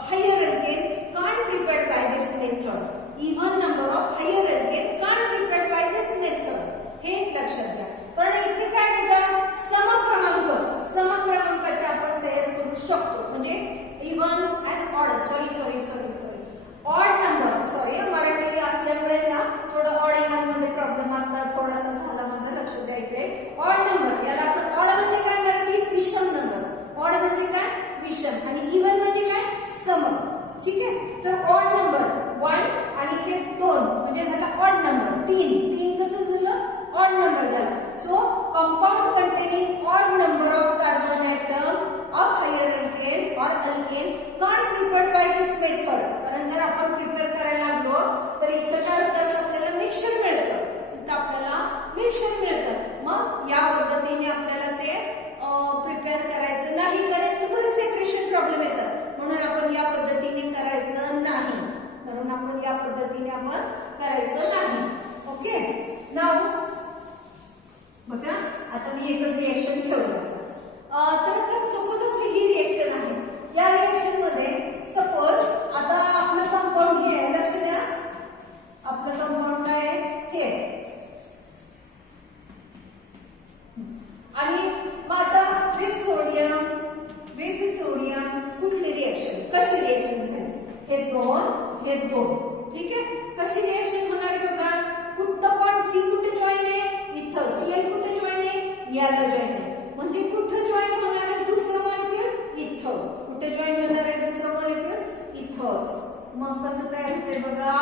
higher alkane can't prepared by this method. Even number of higher alkane can't prepared by this method. हे लक्षात घ्या, कारण इथे काय बघा समक्रमांकाचे आपण तयार करू शकतो. म्हणजे even and odd, sorry odd number, sorry Marathi असल्यामुळे ना थोडं ऑड इवन मध्ये प्रॉब्लेम आता थोडासा झाला माझं, लक्ष द्या इकडे. ऑड नंबर याला आपण ऑड म्हणजे काय मराठीत विषम नंबर, ऑड म्हणजे काय विषम आणि इवन म्हणजे काय सम. ठीक आहे, तर ऑड नंबर 1 आणि हे 2 म्हणजे झाला ऑड नंबर. 3 कसं झालं, ऑड नंबर झाला. So compound containing odd number of carbon atom of higher alkane और alkane can't prepared by this method. कारण जर आपण प्रिपेअर करायला लागलो तर इथं काय होतं, आपल्याला मिक्सचर मिळतं, इथं आपल्याला मिक्सचर मिळतं. मग या पद्धतीने आपल्याला ते प्रिपेअर करायचं नाही, कारण तुम्हाला सेपरेशन प्रॉब्लेम येतात, म्हणून आपण या पद्धतीने करायचं नाही, ओके. नाव बघा, आता मी एकच रिएक्शन ठेवलं. तर सपोज आपली ही रिएक्शन आहे, या रिएक्शन मध्ये सपोज आता आपलं कंपाऊंड हे आहे, लक्ष द्या, आपलं कंपाऊंड काय आहे हे, आणि मग आता विथ सोडियम कुठली रिएक्शन, कशी रिएक्शन झाली हे दोन ठीक आहे. कशी रिएक्शन होणार आहे बघा. कुठं पण सी कुठे जॉईन आहे, इथं Cl कुठे जॉईन आहे, याला जॉईन आहे. म्हणजे कुठं जॉईन होणार आहे दुसरं मॉलिक्यूल, इथं. कुठे जॉईन होणार आहे दुसरं मॉलिक्यूल, इथंच. मग कसं तयार होतंय बघा,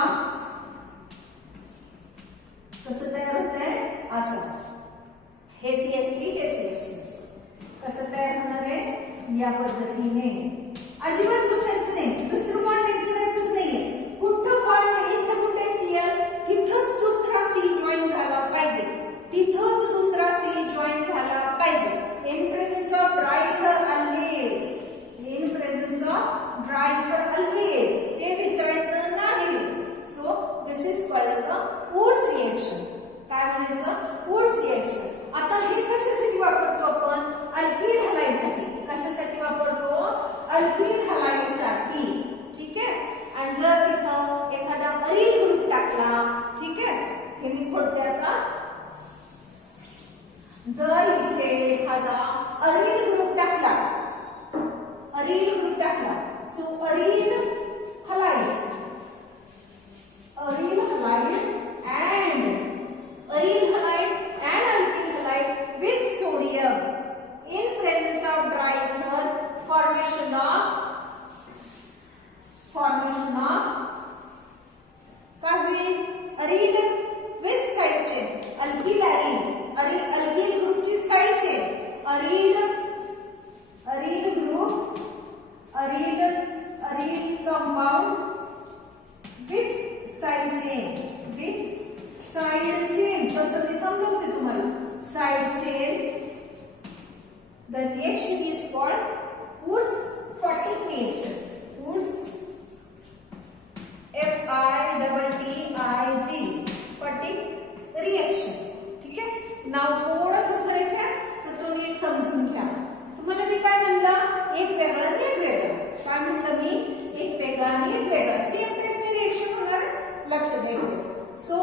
कसं तयार होतंय असं. हे CH3 हे CH3 कसं तयार होणार आहे या पद्धतीने. अजिबात चुकायचं नाही, दुसरं बॉन्ड एक करायचंच नाहीये. कुठं बॉन्ड इथं कुठे Cl, तिथंच दुसरा C जॉईन झाला पाहिजे, तिथंच दुसरा C जॉईन झाला पाहिजे. In presence of dry ether always, in presence of dry ether always, ते विसरायचं नाही. So this is called the Wurtz reaction. काय म्हणायचं, वुड्स रिएक्शन. आता हे कशासाठी वापरतो आपण, अल्किल हलाईडसाठी. कशासाठी वापरतो, अल्किल हलाईडसाठी. ठीक आहे. आणि जर तिथं एखादा अरील ग्रुप टाकला, ठीक आहे, हे मी खोडते आता. जर इथे एखादा अरील ग्रुप टाकला, अरील ग्रुप टाकला, so अरील halide, अरील halide and aryl halide and alkyl halide with sodium in presence of dry ether, formation of काय होईल, aryl with side chain, alkyl aryl, alkyl group ची side chain, aryl group, aryl compound with side chain, with side chain. कसं मी समजवते तुम्हाला, side chain. The reaction is called Wurtz-Fittig reaction. Wurtz, F-I-T-T-I-G, Fittig reaction. ठीक आहे. नाव थोडंसं फरक आहे तर तो नीट समजून घ्या. तुम्हाला मी काय म्हणलं, एक वेगळा आणि एक वेगळा. काय म्हटलं मी, एक वेगळा आणि एक वेगळा. सेम टाईपने रिएक्शन होणार, लक्ष द्यायचं. सो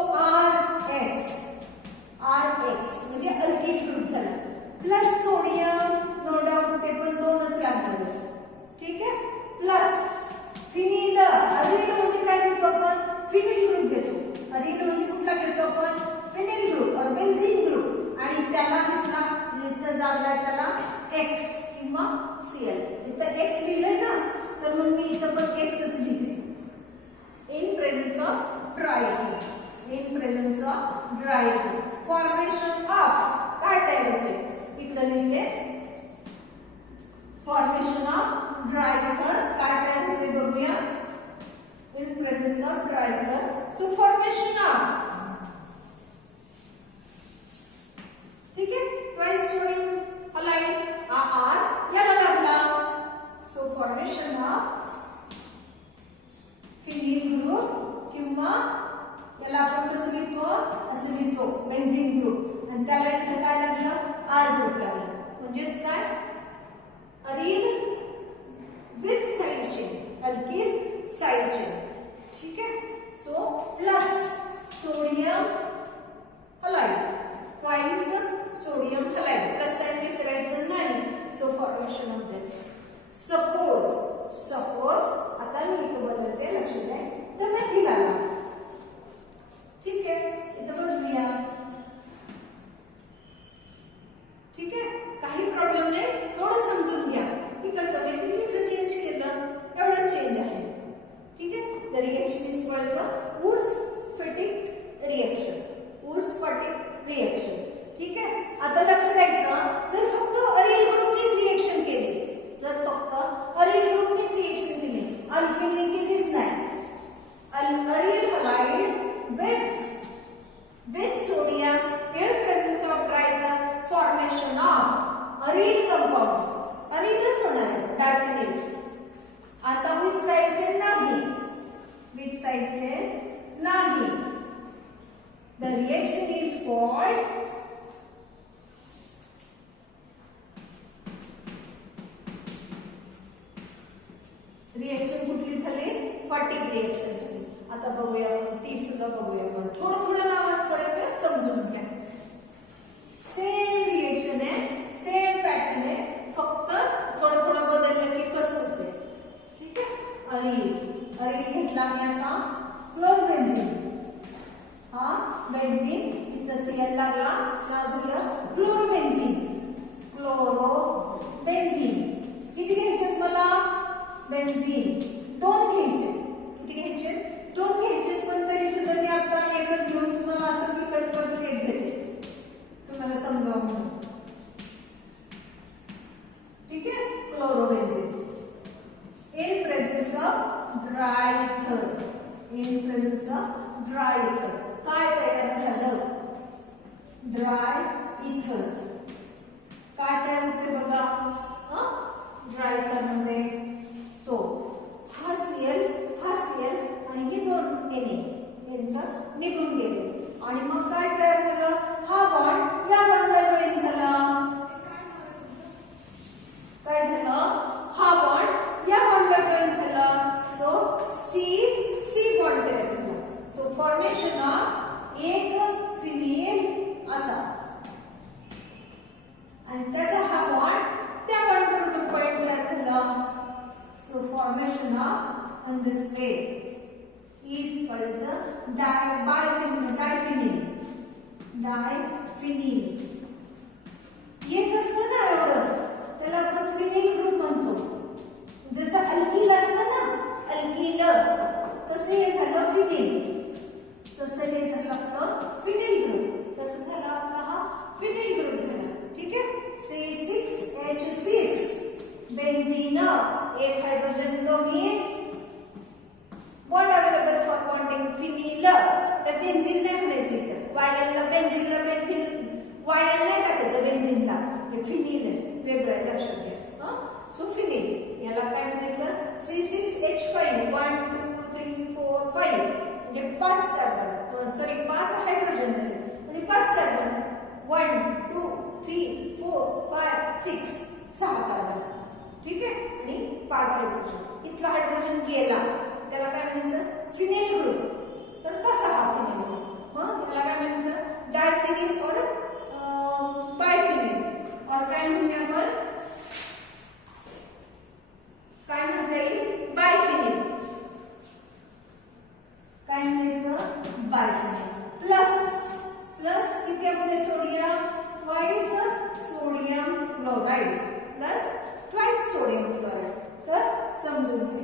RX म्हणजे अल्किल ग्रुप झाला, प्लस सोडियम, नो डाऊट ते पण दोनच लागणार. ठीक आहे. प्लस फिनिल, अरील म्हणजे काय घेतो आपण, फिनिल ग्रुप घेतो. अरील म्हणजे कुठला घेतो आपण, फिनिल ग्रुप और बेन्झीन ग्रुप. आणि त्याला घेतला, इथं लागला त्याला X किंवा Cl. इथं X लिहिलंय ना, तर मग मी इथं पण Xच लिहिते. In presence of dry ether, in presence of dry ether, formation of काय तयार होते, इकडे लिहिले फॉर्मेशन ऑफ ड्राय एथर. काय तयार होते बघूया, in presence of dry ether. So formation of, ठीक आहे, ट्वाइस सोडियम हलाइड हा R याला लागला. So formation of phenyl group किंवा याला आपण कसं लिहितो, असं लिहितो, बेन्झीन ग्रुप. आणि त्याला इकडे काय लागलं, R ग्रुप लागला. म्हणजेच काय, aryl with side chain, alkyl side chain. ठीक आहे. So plus sodium halide, twice sodium halide, plus sign विसरायचं नाही. So formation of this. Suppose आता मी इथं बदलते, लक्ष द्या, तर मेथिल आला. ठीक आहे, इथं बदलूया. ठीक आहे, काही प्रॉब्लेम नाही, थोडं समजून घ्या. इकडचं मेथिल इकडे चेंज केलं, एवढं चेंज आहे. ठीक आहे. The reaction is called the Wurtz Fittig reaction, Wurtz Fittig reaction. ठीक आहे. आता लक्ष द्यायचं, जर फक्त अरील ग्रुपनीच रिएक्शन केली, जर फक्त अरील ग्रुपनीच रिएक्शन केली, अल्किलने केलीच नाही, अरील halide with sodium in presence of dry ether, formation of aryl compound, अरीलच होणार आहे डेफिनेट. आता विथ साइड चेन नाही, विथ साइड चेन नाही. The reaction is called reaction कुठली झाली, फटिग रिएक्शन झाली. आता बघूया आपण, ती सुद्धा बघूया आपण. थोडं थोडं नावात फरक आहे, समजून घ्या. सेम रिएक्शन आहे, सेम पॅटर्न आहे, फक्त थोडं थोडं बदललं की कसं होते. ठीक आहे. अरील ड्राय इथर. काय तयार झालं? ड्राय इथर. काय तयार होते बघा ड्राय इथर मध्ये. सो हा सीएल आणि हे दोन Na यांचं निघून गेले आणि मग काय तयार झालं? हा बॉन्ड या बॉन्डला जॉईन झाला. काय झालं? हा बॉन्ड या बॉन्डला जॉईन झाला. सो सी बॉन्ड तयार झाला. सो फॉर्मेशन ऑफ एक फिनील असा आणि त्याचा हा बॉन्ड त्या बॉन्ड बरोबर पॉइंट तयार झाला. So formation of in this way is called as diphenyl. एक असतं ना एवढं त्याला आपण फिनिल ग्रुप म्हणतो. जसं अल्किल असतं ना अल्किल तसं हे झालं फिनिल. तसं हे झालं आपलं फिनिल ग्रुप. कसं झालं आपला हा फिनिल ग्रुप झाला. ठीक आहे. C6H6 बेन्झीन एक हायड्रोजन कमी bond available for bonding phenyl. तर बेन्झीन नाही म्हणायचं इथं. वायलला बेन्झीनला वायल नाही टाकायचं बेन्झीनला. हे फिनिल आहे वेगळं आहे लक्षात घ्या. सो फिनिल याला काय म्हणायचं? C6H5 1 2 3 4 5 म्हणजे 5 कार्बन सॉरी 5 हायड्रोजन झाले आणि 5 कार्बन 1 2 3 4 5 6 6 कार्बन. ठीक आहे. आणि 5 हायड्रोजन. इथला हायड्रोजन गेला त्याला काय म्हणायचं? Phenyl group. तर तसा हा फिनिल ग्रुप. याला काय म्हणायचं? डायफिनिल और बायफिनिल और काय म्हणूया आपण? काय म्हणता येईल? बायफिनिल. काय म्हणायचं? बायफिनिल. प्लस इथे आपले sodium twice sodium chloride plus twice sodium chloride. तर समजून घ्या.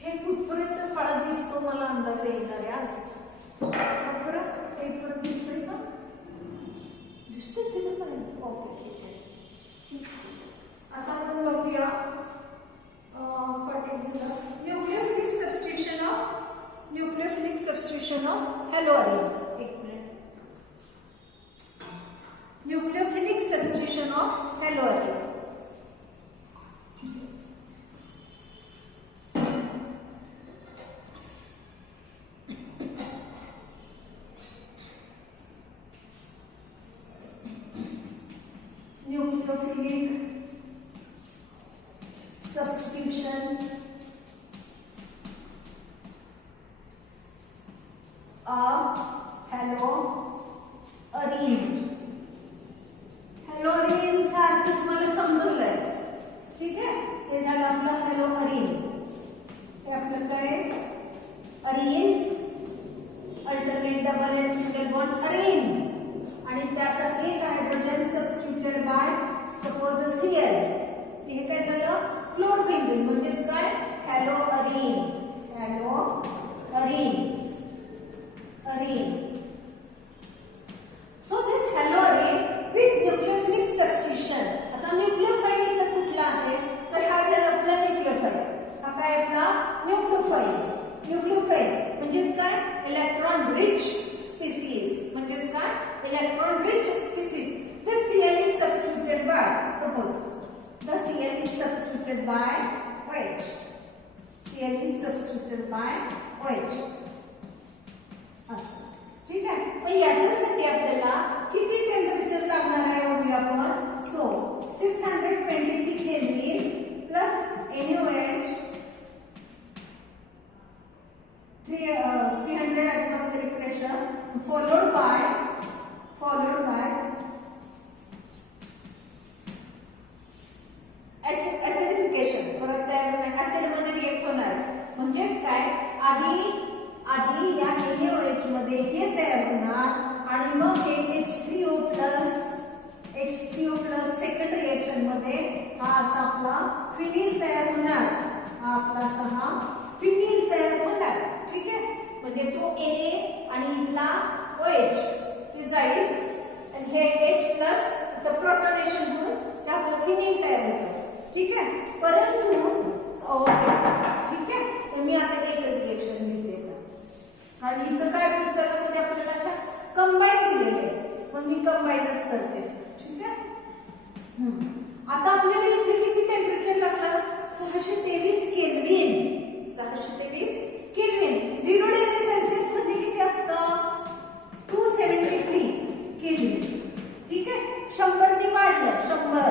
हे कुठपर्यंत फळत दिसतो मला अंदाज येणार आहे आज. बरं हे इथपर्यंत दिसतोय का? दिसतोय तिथपर्यंत. ओके ठीक आहे. आता आपण बघूया न्यूक्लियोफिलिक सबस्टिट्यूशन ऑफ हॅलोअरिन. एक minute. Nucleophilic substitution of haloarene. Nucleophilic substitution of haloarine. हॅलोअरिनचा अर्थ तुम्हाला समजवलाय. ठीक आहे. हे झालं आपलं हॅलोअरिन. हे आपलं काय arene alternate double and single bond arene आणि त्याचा एक hydrogen substituted by suppose Cl. हे काय झालं? क्लोरबेन्झीन म्हणजेच काय? Haloarene. So this haloarene with nucleophilic substitution. आता न्यूक्लियोफाइल इथं कुठला आहे? तर हा झाला आपला न्यूक्लियोफाइल. हा काय आपला न्यूक्लियोफाइल म्हणजेच काय? Electron rich species. म्हणजेच काय? Electron rich species. The Cl is substituted by, suppose the Cl is substituted by OH. Cl is substituted by OH. असं. ठीक आहे. पण याच्यासाठी आपल्याला किती टेम्परेचर लागणार आहे बघूया आपण. So 623 kelvin plus NaOH 300 atmospheric pressure followed by acidification. परत त्या ऍसिड मध्ये रिएक्ट होणार. म्हणजेच काय? आधी या NaOH मध्ये हे तयार होणार आणि मग हे H3O+ सेकंड रिएक्शन मध्ये हा असा आपला फिनिल तयार होणार. हा आपला असा फिनिल तयार होणार. ठीक आहे. म्हणजे तो Na आणि इथला OH ते जाईल आणि हे H+ प्रोटोनेशन होऊन ते आपलं फिनिल तयार होतं. ठीक आहे. परंतु ओके ठीक आहे. तर मी आता एकच रिएक्शन लिहिते आणि इथं काय पुस्तकामध्ये आपल्याला अशा कंबाईन दिलेले आहे, मग मी कंबाईनच करते. ठीक आहे. आता आपल्याला इथे किती टेम्परेचर लागलं? 623 केल्विन. 623 केल्विन. 0 डिग्री सेल्सिअस मध्ये किती असतं? 273 केल्विन. ठीक आहे. 100 ने वाढलं, 100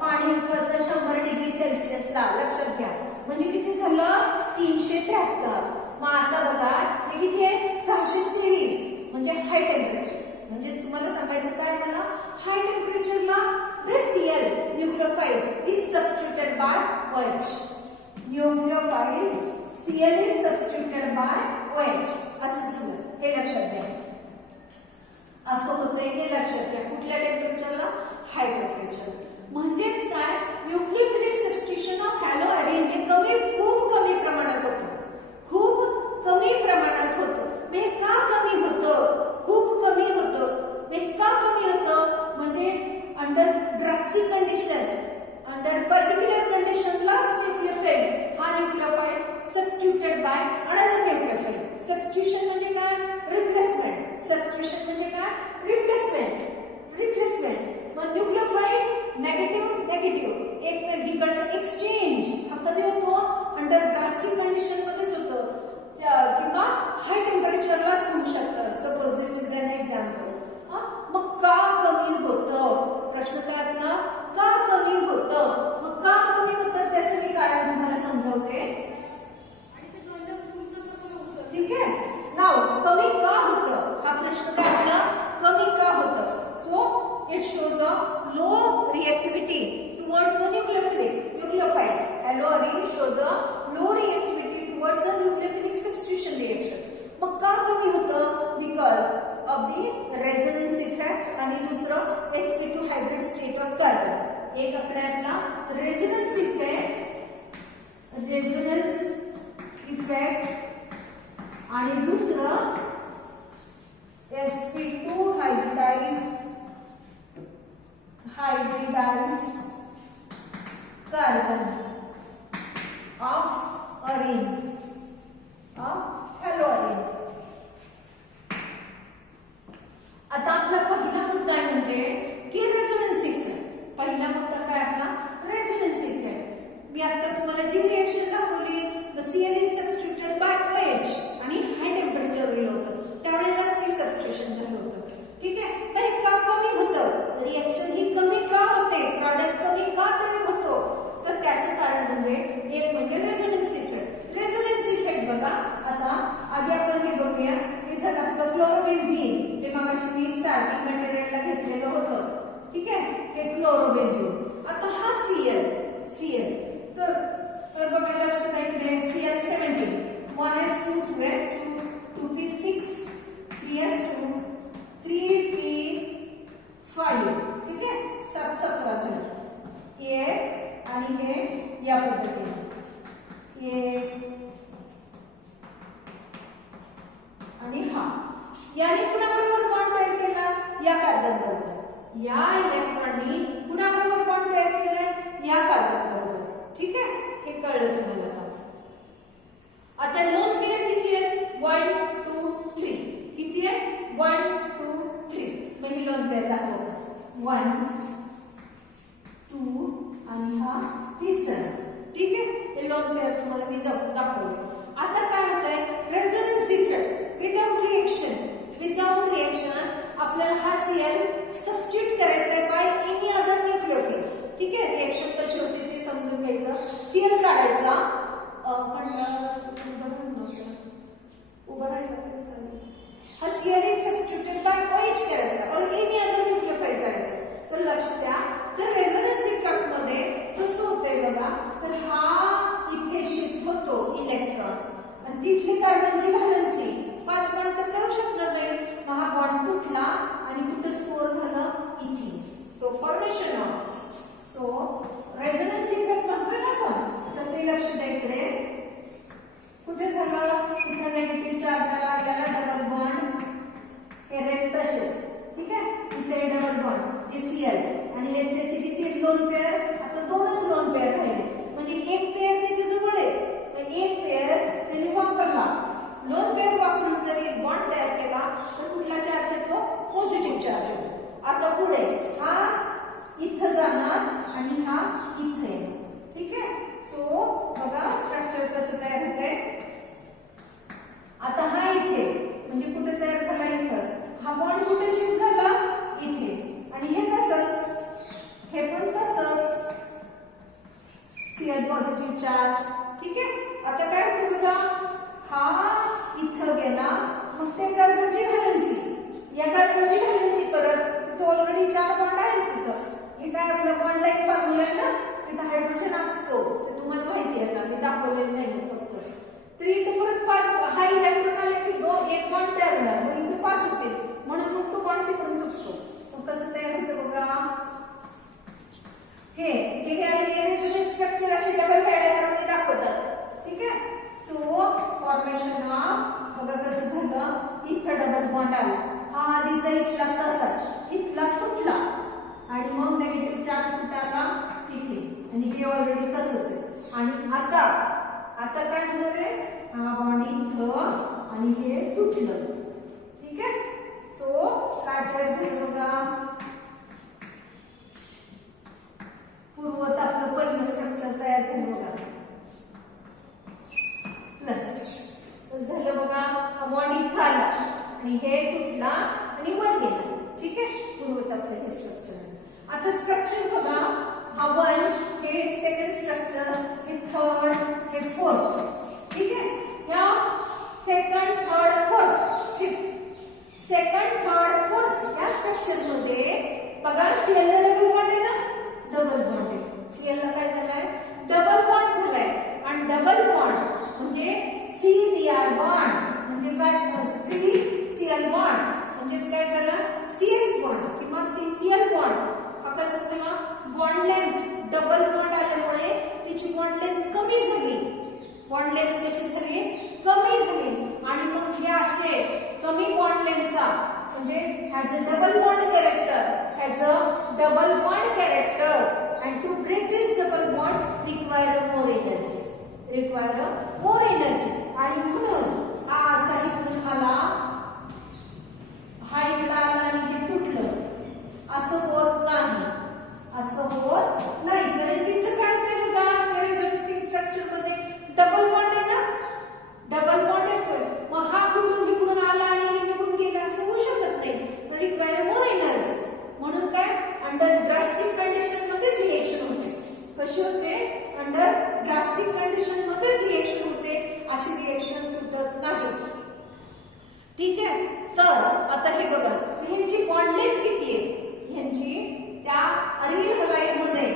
पाणी उकळतं 100 डिग्री सेल्सिअसला, लक्षात घ्या. म्हणजे किती झालं? 373. मग आता बघा हे किती आहे? 623 म्हणजे हाय टेम्परेचर. म्हणजे तुम्हाला सांगायचं काय मला? हाय टेम्परेचरला this Cl nucleophile is substituted by OH. Nucleophile Cl is substituted by OH. असं झालं, हे लक्षात घ्या. असं होतंय हे लक्षात घ्या. कुठल्या टेम्परेचरला? High temperature. म्हणजेच काय? न्यूक्लियोफिलिक सबस्टिट्यूशन ऑफ हॅलो अरेन हे खूप कमी प्रमाणात होतं. खूप कमी प्रमाणात होतं. हे का कमी होतं? खूप कमी होतं. हे का कमी होतं? म्हणजे under drastic condition, under particular कंडिशनलाच न्यूक्लियोफाइल हा nucleophile substituted by another nucleophile. Substitution म्हणजे काय? रिप्लेसमेंट. सबस्टिट्यूशन म्हणजे काय? रिप्लेसमेंट. मग न्यूक्लियोफाइल नेगेटिव्ह एक इकडचं एक्सचेंज हा कधी होतो? अंडर ड्रास्टिक कंडिशन मध्येच होतं किंवा हाय टेम्परेचरलाच होऊ शकतं. Suppose this is an example. मग का कमी होतं? प्रश्न काय आपला? का कमी होतं? मग का कमी होतं त्याचं मी कारण तुम्हाला समजावते. ठीक आहे. नाव कमी का होतं हा प्रश्न काय आपला? कमी का होतं? So it shows a low reactivity towards the nucleophile. Haloarine shows a low reactivity towards a nucleophilic substitution reaction. मग का कमी होतं? Because of the resonance effect आणि दुसरं sp2 hybrid state of carbon. एक आपल्याला रेझोनन्स इफेक्ट आणि दुसरं sp2 hybridized carbon of arene of haloarene. आता आपला पहिला मुद्दा आहे म्हणजे की रेझोनन्स इफेक्ट. पहिला मुद्दा काय आपला? Resonance effect. मी आता तुम्हाला जी रिएक्शन दाखवली the Cl is substituted by OH आणि हाय टेम्परेचर दिलं होतं त्यावेळेलाच ती सबस्टिट्यूशन झालं होतं. ठीक आहे. तर का कमी होतं? रिएक्शन ही कमी का होते? प्रॉडक्ट कमी का तयार होतो? तर त्याचं कारण म्हणजे एक म्हणजे रेझोनन्स इफेक्ट. रेझोनन्स इफेक्ट बघा. आता आधी आपण हे बघूया. हे झालं आपलं क्लोरोबेन्झीन जे मगाशी मी स्टार्टिंग मटेरियलला घेतलेलं होतं. ठीक आहे. हे क्लोरोबेन्झीन. आता हा Cl तर बघा लक्ष द्या इकडे Cl17 1s2 2s2 2p6 3s2 3p5. ठीक आहे. 7 17 झालं. एक आणि हे या पद्धतीने एक आणि हा याने कुणाबरोबर बॉन्ड तयार केला? या कार्बनबरोबर. या इलेक्ट्रॉननी कुणाबरोबर बॉन्ड तयार केलाय? या कार्बनबरोबर. ठीक आहे. हे कळलं तुम्हाला. आता लोन पेअर किती आहेत? 1 2 3. किती आहे? 1 2 3. मग ही लोन पेअर दाखवतो. 1 2 आणि हा तिसरा. ठीक आहे. हे लोन पेअर तुम्हाला मी दाखवले. आता काय होतंय? रेझोनन्स इफेक्ट विदाउट रिएक्शन आपल्याला हा Cl सबस्टिट्यूट करायचा आहे बाय एनी अदर न्यूक्लियोफाइल. ठीक आहे. रिएक्शन कशी होते ते समजून घ्यायचं. Cl काढायचा उभं राहिलं तरी चालेल. हा Cl is substituted by OH करायचा और एनी अदर न्यूक्लियोफाइल करायचं. तर लक्ष द्या. तर रेझोनन्स इफेक्ट मध्ये कसं होतंय बघा. तर हा इथे शिफ्ट होतो इलेक्ट्रॉन आणि तिथली कार्बनची व्हॅलन्सी 5 बॉन्ड तर करू शकणार नाही. मग हा बॉन्ड तुटला आणि कुठे स्कोर झालं? इथे. So formation of resonance effect म्हणतोय ना आपण. तर ते लक्ष द्या इकडे कुठे झालं? इथे नेगेटिव्ह चार्ज आला. याला डबल बॉन्ड. हे रेस्ट तसेच. ठीक आहे. इथे डबल बॉन्ड हे Cl आणि याची किती लोन पेअर? आता 2च लोन पेअर राहिले. दाखवलेलं नाही फक्त. तर इथे परत 5 हा इलेक्ट्रॉन आला की एक बॉन्ड तयार होणार, मग इथे 5 होतील म्हणून मग तो बॉन्ड तिकडून तुटतो. मग कसं तयार होतं बघा, हे रेझोनन्स स्ट्रक्चर असे डबल हेड दाखवतात. ठीक आहे. सो फॉर्मेशन ऑफ बघा कसं झालं, इथं डबल बॉन्ड आला, हा आधीचा इथला तसा इथला तुटला आणि मग नेगेटिव्ह चार्ज कुठे आला तिथे, आणि हे ऑलरेडी तसंच आहे. आणि आता काय होणार आहे, हा बॉन्ड इथं आणि हे तुटलं. ठीक आहे. सो काय करायचं बघा, पूर्वत आपलं पहिलं स्ट्रक्चर तयार झालं बघा, प्लस झालं बघा, हा बॉन्ड इथं आला आणि हे तुटला आणि वर गेला. ठीक आहे. पूर्वत आपलं हे स्ट्रक्चर. आता स्ट्रक्चर बघा, हा 1 हे सेकंड स्ट्रक्चर, हे थर्ड, हे फोर्थ. ठीक आहे. ह्या second, third, fourth, fifth, second, third, fourth या स्ट्रक्चर मध्ये बघा सीएल ला डबल बॉन्ड आहे ना, डबल बॉन्ड आहे. सीएल ला काय झालाय, डबल बॉन्ड झालाय. आणि डबल बॉन्ड म्हणजे CBr बॉन्ड म्हणजे काय, CCl बॉन्ड म्हणजेच काय झालं, CS बॉन्ड किंवा CCl बॉन्ड. हा कसा झाला, बॉन्ड लेंथ डबल बॉन्ड आल्यामुळे तिची बॉन्ड लेंथ कमी झाली. बॉन्ड लेंथ कशी झाली, कमी झाली. आणि मग हे असे कमी बॉन्ड लेंथचा म्हणजे has a double bond character and to break this double bond require more energy. आणि म्हणून हा असा इकडून आला, हा इकडे आला आणि हे तुटलं. असं होत नाही, कारण तिथं काय होतंय बघा, रेझोनेटिंग स्ट्रक्चर मध्ये डबल बॉन्ड आहे ना, डबल बॉन्ड येतोय. मग हा कुठून इकडून आला आणि हे निघून गेला असं होऊ शकत नाही. Require more energy. म्हणून काय, अंडर ड्रास्टिक कंडिशन मध्येच रिएक्शन होते. कशी होते, अंडर ड्रास्टिक कंडिशन मध्येच रिएक्शन होते, अशी रिएक्शन तुटत नाही. ठीक आहे. तर आता हे बघा, ह्यांची बॉन्ड लेंथ किती आहे, ह्यांची त्या अरिल हलाइड मध्ये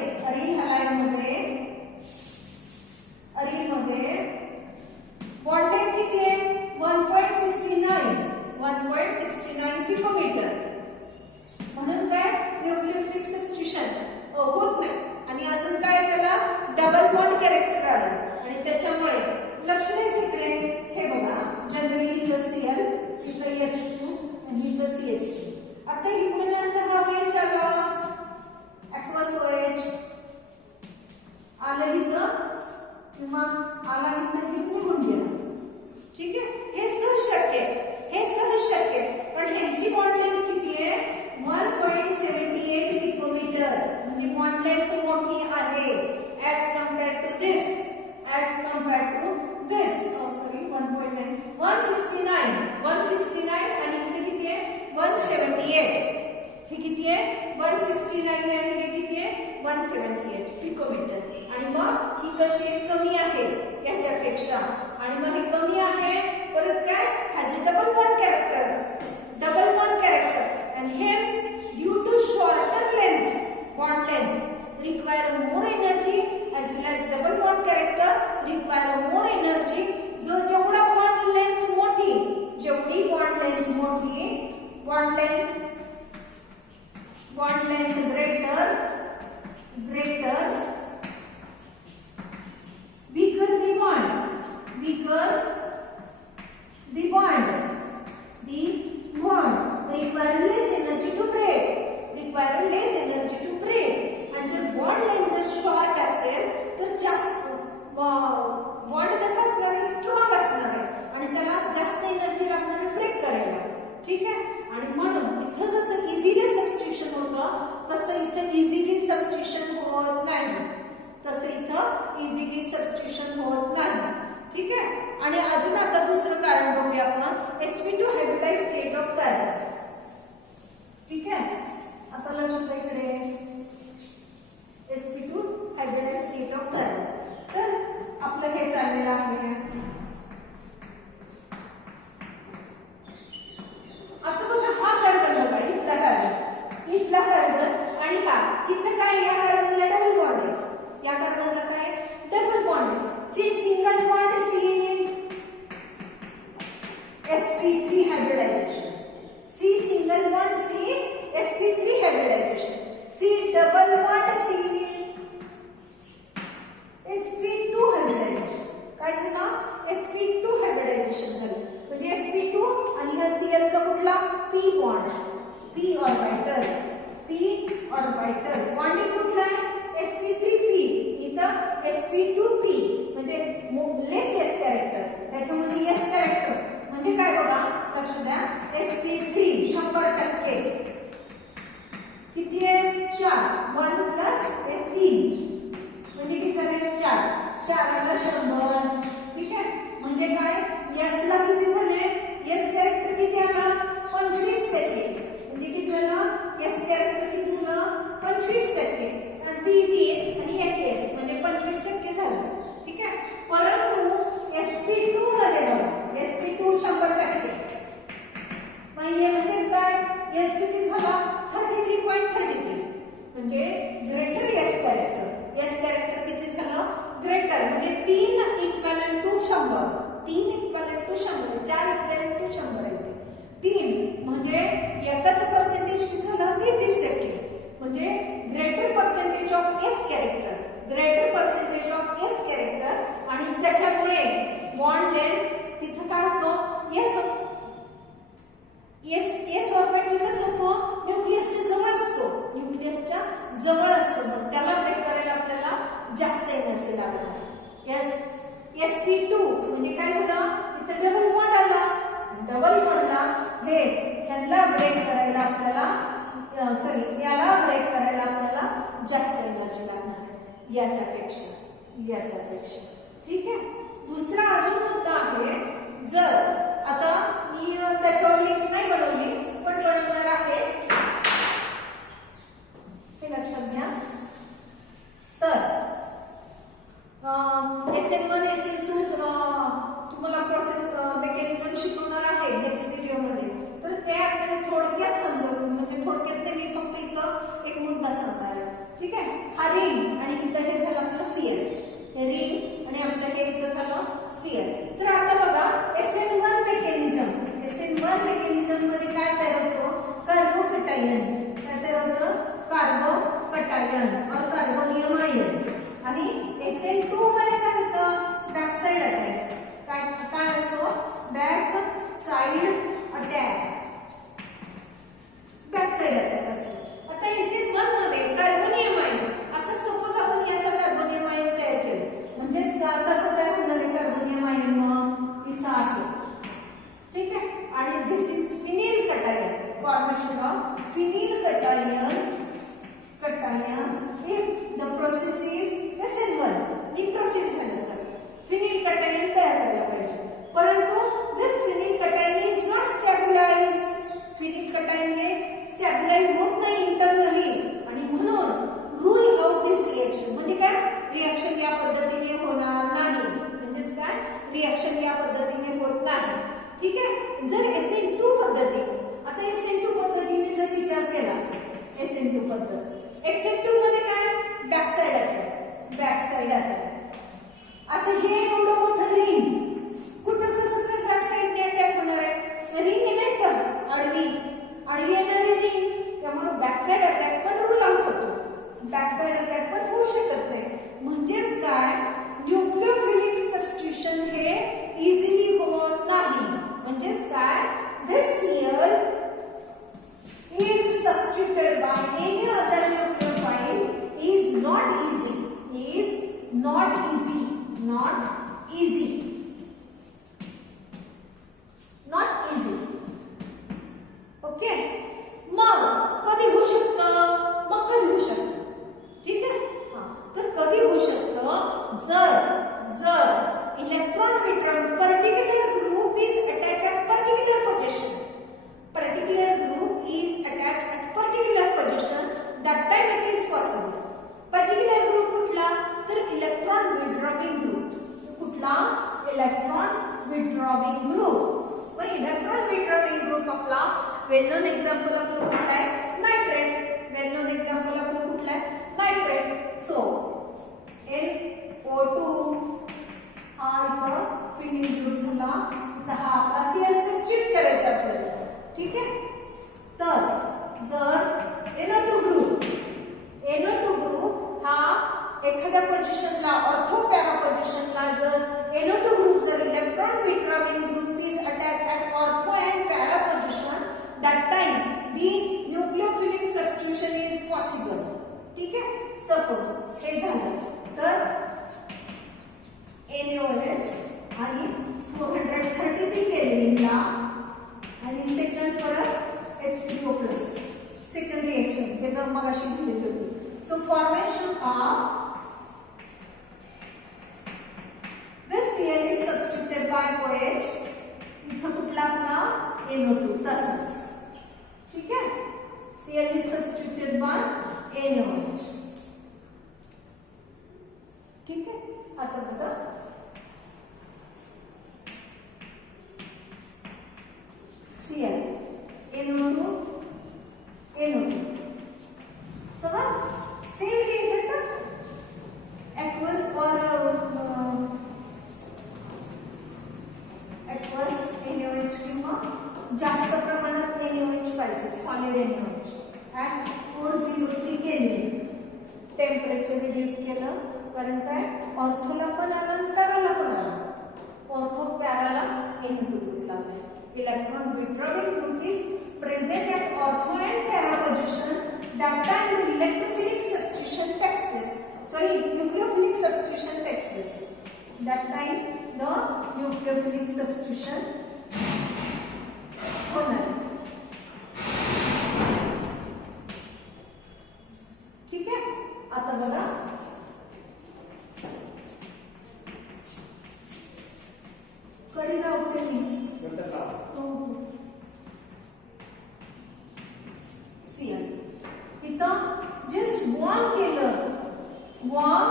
बॉन्ड लेंथ किती आहे, 1.69 पिकोमीटर. म्हणून काय, न्यूक्लियोफिलिक सबस्टिट्यूशन होत नाही. आणि अजून काय, त्याला डबल बॉन्ड कॅरेक्टर आलं आणि त्याच्यामुळे लक्ष द्यायचं इकडे. हे बघा, जनरली इथं Cl, इथं H2 आणि इथं CH3. आता इकडे असं हा OH आला, aqueous OH आलं इथं किंवा आला इथं निघून गेला. ठीक आहे. हे सहज शक्य आहे. पण ह्यांची बॉन्ड लेंथ किती आहे, 1.78 पिकोमीटर. म्हणजे बॉन्ड लेंथ मोठी आहे as compared to this. Sorry 169 आणि इथे किती आहे, 178. हे किती आहे, 169 आणि हे किती आहे, 178 पिकोमीटर. आणि मग ही कशी आहे, कमी आहे याच्यापेक्षा. आणि मग हे कमी आहे, परत काय, has a double bond character and hence due to shorter bond length require more energy as well as double bond character require more energy. जो जेवढा bond length मोठी, जेवढी bond length मोठी, bond length greater, weaker the bond, require less energy to break. आणि जर bond length जर short असेल तर जास्त बॉन्ड कसा असणार आहे, स्ट्रॉंग असणार आहे आणि त्याला जास्त एनर्जी लागणार आहे ब्रेक करायला. ठीक आहे. आणि म्हणून इथं जसं इझिली सबस्टिट्यूशन होतं तसं इथं इझिली सबस्टिट्यूशन होत नाही. ठीक आहे. आणि अजून आता दुसरं कारण बघूया आपण, sp2 hybridised state of carbon. ठीक आहे. आता लक्ष द्या इकडे, sp2 hybridised state of carbon. तर आपलं हे चाललेलं आहे. आता बघा, हा कार्बन बघा, इथला कार्बन आणि हा इथं काय, या कार्बनला डबल बॉन्ड आहे, या कार्बनला काय डबल बॉन्ड आहे. बॉन्ड, p ऑर्बिटल, बॉन्डिंग कुठला आहे sp3p, इथं sp2p म्हणजे लेस s कॅरेक्टर, त्याच्यामध्ये s कॅरेक्टर म्हणजे काय बघा लक्ष द्या, sp3 100% किती आहे 4, 1 प्लस 3 म्हणजे किती झाले 4, 4 ला 100, ठीक आहे. म्हणजे काय s ला किती झाले, s कॅरेक्टर किती आला 25%, म्हणजे किती झालं s कॅरेक्टर किती झालं 25%, कारण p आणि s म्हणजे 25% झालं, ठीक आहे. परंतु sp2 मध्ये बघा sp2 100%, म्हणजे काय s किती झाला 33.33, म्हणजे ग्रेटर s कॅरेक्टर किती झालं ग्रेटर, म्हणजे 3 इक्वॅलेंट टू 100, 3 इक्वॅलेंट टू 100, 4 इक्वॅलेंट टू 100 येते, 3 म्हणजे एकाच पर्सेंटेज किती झालं 33%, म्हणजे greater percentage of s character, आणि त्याच्यामुळे बॉन्ड लेंथ तिथं काय होतो s ऑर्बिटल कसं होतो न्यूक्लियसच्या जवळ असतो, मग त्याला ब्रेक करायला आपल्याला जास्त एनर्जी लागणार आहे. sp2 म्हणजे काय झालं इथं डबल बॉन्ड आला, डबल बॉन्डला ह्याला ब्रेक करायला आपल्याला याला ब्रेक करायला आपल्याला जास्त एनर्जी लागणार आहे याच्यापेक्षा, ठीक आहे. दुसरा अजून मुद्दा आहे, जर आता मी त्याच्यावर लिंक नाही बनवली पण बनवणार आहे, हे लक्षात घ्या. तर SN1 SN2 तुम्हाला प्रोसेस मेकॅनिझम शिकवणार आहे नेक्स्ट व्हिडिओ मध्ये, तर ते आता मी थोडक्यात समजावून, म्हणजे थोडक्यात नाही, मी फक्त इथं एक मुद्दा सांगणार आहे, ठीक आहे. हा रिंग आणि इथं हे झालं आपलं Cl, हे रिंग आणि आपलं हे इथं झालं Cl. तर आता बघा SN1 मेकॅनिझम मध्ये काय तयार होतो कार्बोकटायन, काय तयार होतं कार्बोकटायन और कार्बोनियम आयन, आणि SN2 मध्ये काय होतं बॅक साइड अटॅक, काय असतो बॅक साइड अटॅक असतो. आता SN1 मध्ये कार्बोनियम आयन, आता सपोज आपण याचा कार्बोनियम आयन तयार केलं, म्हणजेच कसं तयार होणार आहे कार्बोनियम आयन मग इथं असं, ठीक आहे. आणि this is phenyl cation, formation of phenyl cation if the process is SN1, ही प्रोसेस झाल्यानंतर फिनिल कटायन तयार करायला पाहिजे, परंतु this phenyl cation is not stabilize, phenyl cation हे स्टॅबिलाइज होत नाही इंटरनली, आणि म्हणून रूल आउट दिस रिएक्शन, म्हणजे काय रिएक्शन या पद्धतीने होणार नाही, म्हणजेच काय रिएक्शन या पद्धतीने होत नाही, ठीक आहे. जर SN2 पद्धती, आता SN2 पद्धतीने जर विचार केला, SN2 पद्धत SN2 मध्ये काय बॅक साइड अटॅक, आता हे एवढं मोठं रिंग कुठं कसं काय बॅक साइडने अटॅक होणार आहे, रिंग आहे नाही तर आडवी येणारी रिंग, त्यामुळे बॅक साइड अटॅक पण रूल आउट होतो, बॅक साइड अटॅक पण होऊ शकत नाही, म्हणजेच काय न्यूक्लियोफिलिक सबस्टिट्यूशन हे इझिली होत नाही, म्हणजेच काय दिस Cl is substituted by any other nucleophile is not easy, okay. मग कधी होऊ शकतं, ठीक आहे. तर कधी होऊ शकतं जर electron withdrawal particular group is attach at particular position, that time it is possible. Particular group कुठला, तर इलेक्ट्रॉन विड्रॉविंग ग्रुप, कुठला इलेक्ट्रॉन विड्रॉविंग ग्रुप, व इलेक्ट्रॉन विड्रॉविंग ग्रुप आपला वेल नोन एक्झाम्पल आपलं कुठला आहे नायट्रेट, वेल नोन एक्झाम्पल आपलं कुठला आहे नायट्रेट. सो NO2 हा इथं फिनिल ग्रुप झाला, तर हा आपला Cl सबस्टिट्यूट करायचा आपल्याला, ठीक आहे. तर जर NO2 ग्रुप हा एखाद्या पोझिशनला ऑर्थो पॅरा पोझिशनला जर NO2 ग्रुप जर electron withdrawing group is attach at ortho and para position, that time the nucleophilic substitution is possible. ठीक आहे. सपोज हे झालं तर NaOH आणि 433 केल्विनला आणि सेकंड परत H3O प्लस सेकंड रिएक्शन जे मगाशी दिलेली होती. So formation of this Cl is substituted by OH. इथं कुठला आपला NO2 तसंच. ठीक आहे. Cl is substituted by NaOH. ठीक आहे. आता बघा Cl NO2 बघा same reaction aqueous or aqueous NaOH किंवा जास्त प्रमाणात NaOH पाहिजे solid NaOH at 403 kelvin temperature reduce केलं कारण काय ऑर्थोला पण आलं आणि पॅराला पण आलं. ऑर्थो पॅराला NO2 ग्रुप लागला. Electron withdrawing group is present at ortho and para position. That time the electrophilic substitution takes place. Sorry, nucleophilic substitution takes place. That time the nucleophilic substitution होणार. ठीक आहे. आता बघा कडी लावते मी. Cl इथं just one केलं one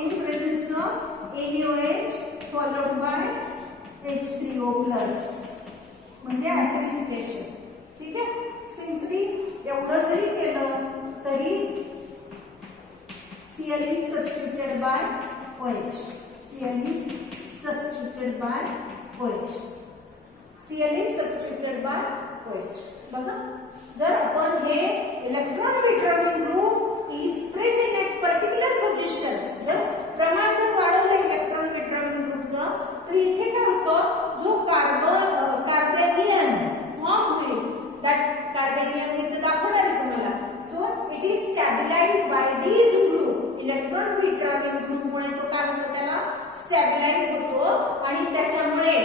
in presence of NaOH followed by H3O plus म्हणजे acidification. ठीक आहे. सिंपली एवढं जरी केलं तरी Cl is substituted by OH. Cl is substituted by OH. Cl is substituted by OH. बघा जर आपण हे electron withdrawing group is present at particular position जर प्रमाण जर वाढवलं इलेक्ट्रॉन विथड्रॉइंग ग्रुपचं तर इथे काय होतं जो कार्बेनियन फॉर्म होईल दॅट कार्बेनियन इथे दाखवणार आहे तुम्हाला. So it is stabilize by these group electron withdrawing ग्रुपमुळे तो काय होतो त्याला स्टॅबिलाइज होतो आणि त्याच्यामुळे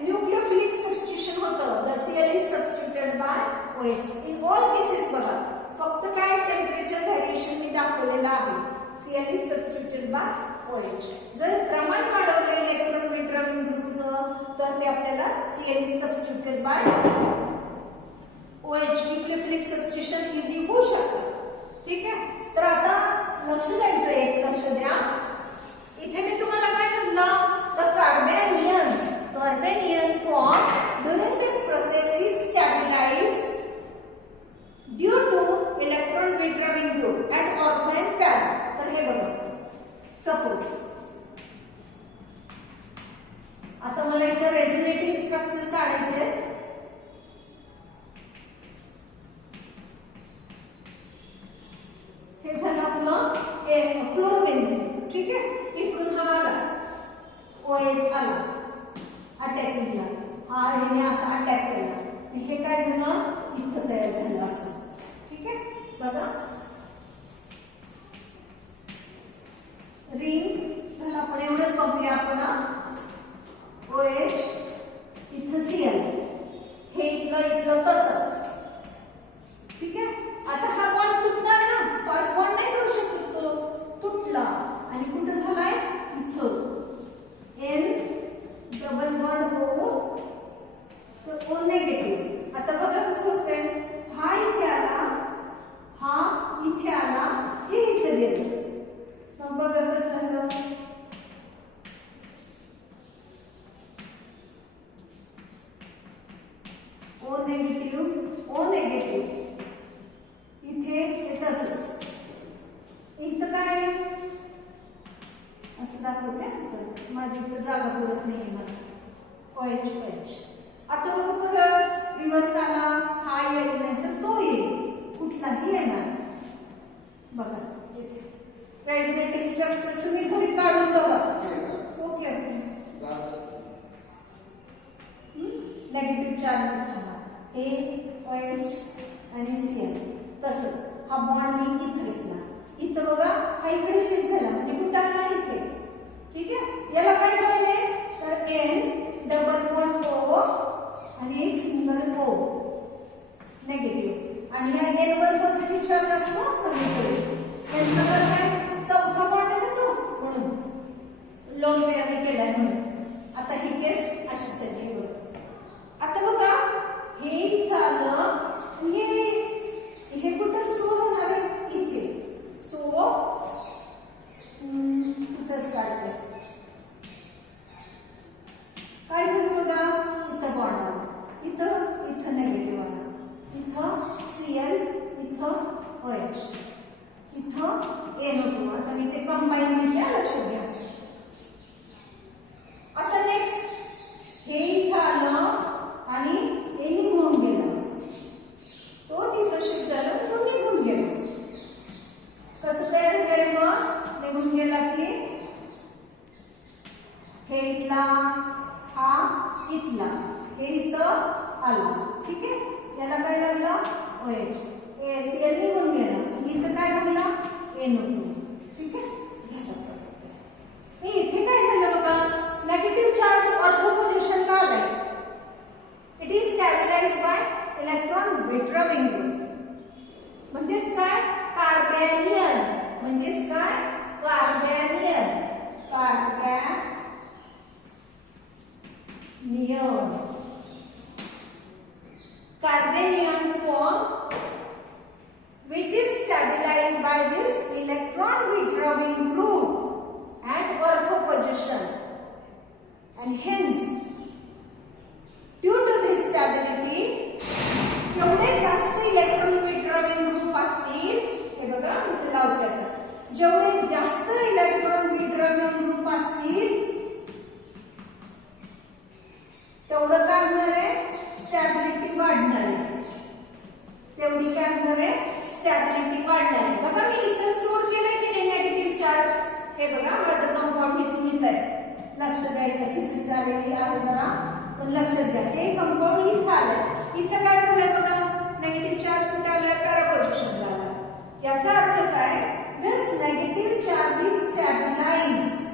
न्यूक्लियोफिलिक सबस्टिट्यूशन होतं. The Cl is substituted by OH. In all cases बघा फक्त काय टेम्परेचर व्हेरिएशन मी दाखवलेलं आहे. Cl is substituted by OH. जर प्रमाण वाढवलं इलेक्ट्रॉन विथड्रॉइंग ग्रुपचं तर ते आपल्याला Cl is substituted by OH nucleophilic substitution easy होऊ शकतं. ठीक आहे. तर आता लक्ष द्यायचं एक लक्ष द्या. इथे मी तुम्हाला काय म्हणलं तर कार्बेनियन form during this process is stabilized due to electron withdrawing group at ortho and para. तर हे बघा सपोज आता मला इथे रेझोनेटिंग स्ट्रक्चर काढायचे. हे झालं आपलं क्लोरोबेन्झीन. ठीक आहे. इकडून हा आला OH आला अटॅकिंगला हा ह्याने असा अटॅक केला हे काय झालं इथं तयार झालं असं. ठीक आहे. बघा रिंग झाला आपण एवढंच बघूया आपण OH इथं Cl हे इथलं तसंच. ठीक आहे. आता हा बॉन्ड तुटणार ना 5 बॉन्ड नाही करू शकत तो तुटला आणि कुठं झालाय इथं N डबल बॉन्ड O तर O नेगेटिव्ह. आता बघा कसं होतंय हा इथे आला हा इथे आला हे इथे गेलं. मग बघा कसं झालं O नेगेटिव्ह इथे तसंच. इथं काय असं दाखवते माझी इथं जागा पुरत नाही मला OH. आता बघा परत रिव्हर्स आला हा येईल नाही तर तो येईल कुठलाही येणार. बघा इथे रेझोनेटिंग स्ट्रक्चर तुम्ही घरी काढून बघा. ओके नेगेटिव्ह चार्ज झाला हे OH आणि Cl. तसं हा बॉन्ड मी इथं घेतला. इथं बघा हा इकडे शिफ्ट झाला म्हणजे कुठं आला इथे. ठीक आहे. याला काय जॉईन आहे तर N डबल बॉन्ड O आणि एक सिंगल O नेगेटिव्ह आणि या N वर पॉझिटिव्ह चार्ज असतो सगळीकडे. यांचा कसा आहे चौथा बॉन्ड आहे ना तो म्हणून लोन पेअरने केलाय म्हणून. आता ही केस अशीच आहे. हे बघा आता बघा हे इथं आलं हे कुठं स्टोर होणार आहे इथे. सो इथंच काढते. काय झालं बघा इथं बॉन्ड आला इथं नेगेटिव्ह आला इथं Cl इथं OH इथं NO2 आणि ते कंबाईन केले लक्षात घ्या. आता नेक्स्ट हे इथं आलं आणि हे निघून गेलं. तो तिथं शिफ्ट झाला तो निघून गेला. कसं तयार केलं मग निघून गेला की हे इथला हा इथला हे इथं आला. ठीक आहे. याला काय लागलं OH Cl निघून गेला. इथं काय लागला NO2. ठीक आहे झालं. हे इथे काय झालं बघा नेगेटिव्ह चार्ज ऑर्थो पोझिशनला आलाय. It is stabilized by electron withdrawing group. म्हणजेच काय कार्बॅनियन. म्हणजेच काय कार्बॅनियन. Carbanion form which is stabilized by this electron withdrawing group at ortho position, and hence due to this stability जेवढे जास्त इलेक्ट्रॉन विथड्रॉविंग ग्रुप असतील हे बघा इथे लावतात. जेवढे जास्त इलेक्ट्रॉन विथड्रॉविंग ग्रुप असतील तेवढं काय होणार आहे स्टॅबिलिटी वाढणार आहे. तेवढी काय होणार आहे स्टॅबिलिटी वाढणार आहे. बघा मी इथं स्टोअर केलंय की नाही नेगेटिव्ह चार्ज. हे बघा माझं कंपाऊंड इथून येत आहे. लक्ष द्या इथं खिचडी झालेली आहे जरा पण लक्षात घ्या. हे कंपाऊंड इथं आलंय. इथं काय झालंय बघा नेगेटिव्ह चार्ज कुठे आलाय पॅरा पोझिशनला आला. याचा अर्थ काय this negative charge is stabilized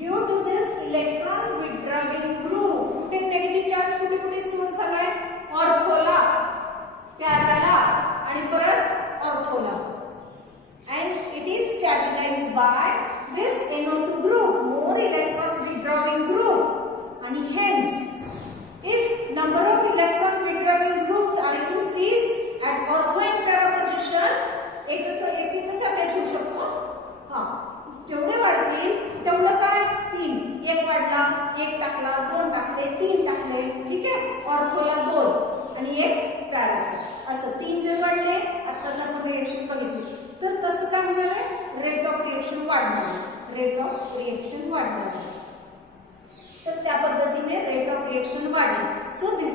due to this electron withdrawing group. कुठे नेगेटिव्ह चार्ज कुठे स्टोअर झालाय ऑर्थोला पॅराला आणि परत ऑर्थोला. and it is stabilized by this NO2 group, more electron withdrawing group, and hence if number of electron withdrawing groups are increased at ortho and para position एकच आपण ठेवू शकतो. जेवढे वाढतील तेवढं काय 3 एक वाढला एक टाकला 2 टाकले 3 टाकले. ठीक आहे. ऑर्थोला 2 आणि एक पॅराचा असं 3 जर वाढले आत्ताच आपण रिएक्शन बघितली तर तसं काय होणार आहे रेट ऑफ रिएक्शन वाढणार आहे. रेट ऑफ रिएक्शन वाढणार आहे. तर त्या पद्धतीने रेट ऑफ रिएक्शन वाढली. So this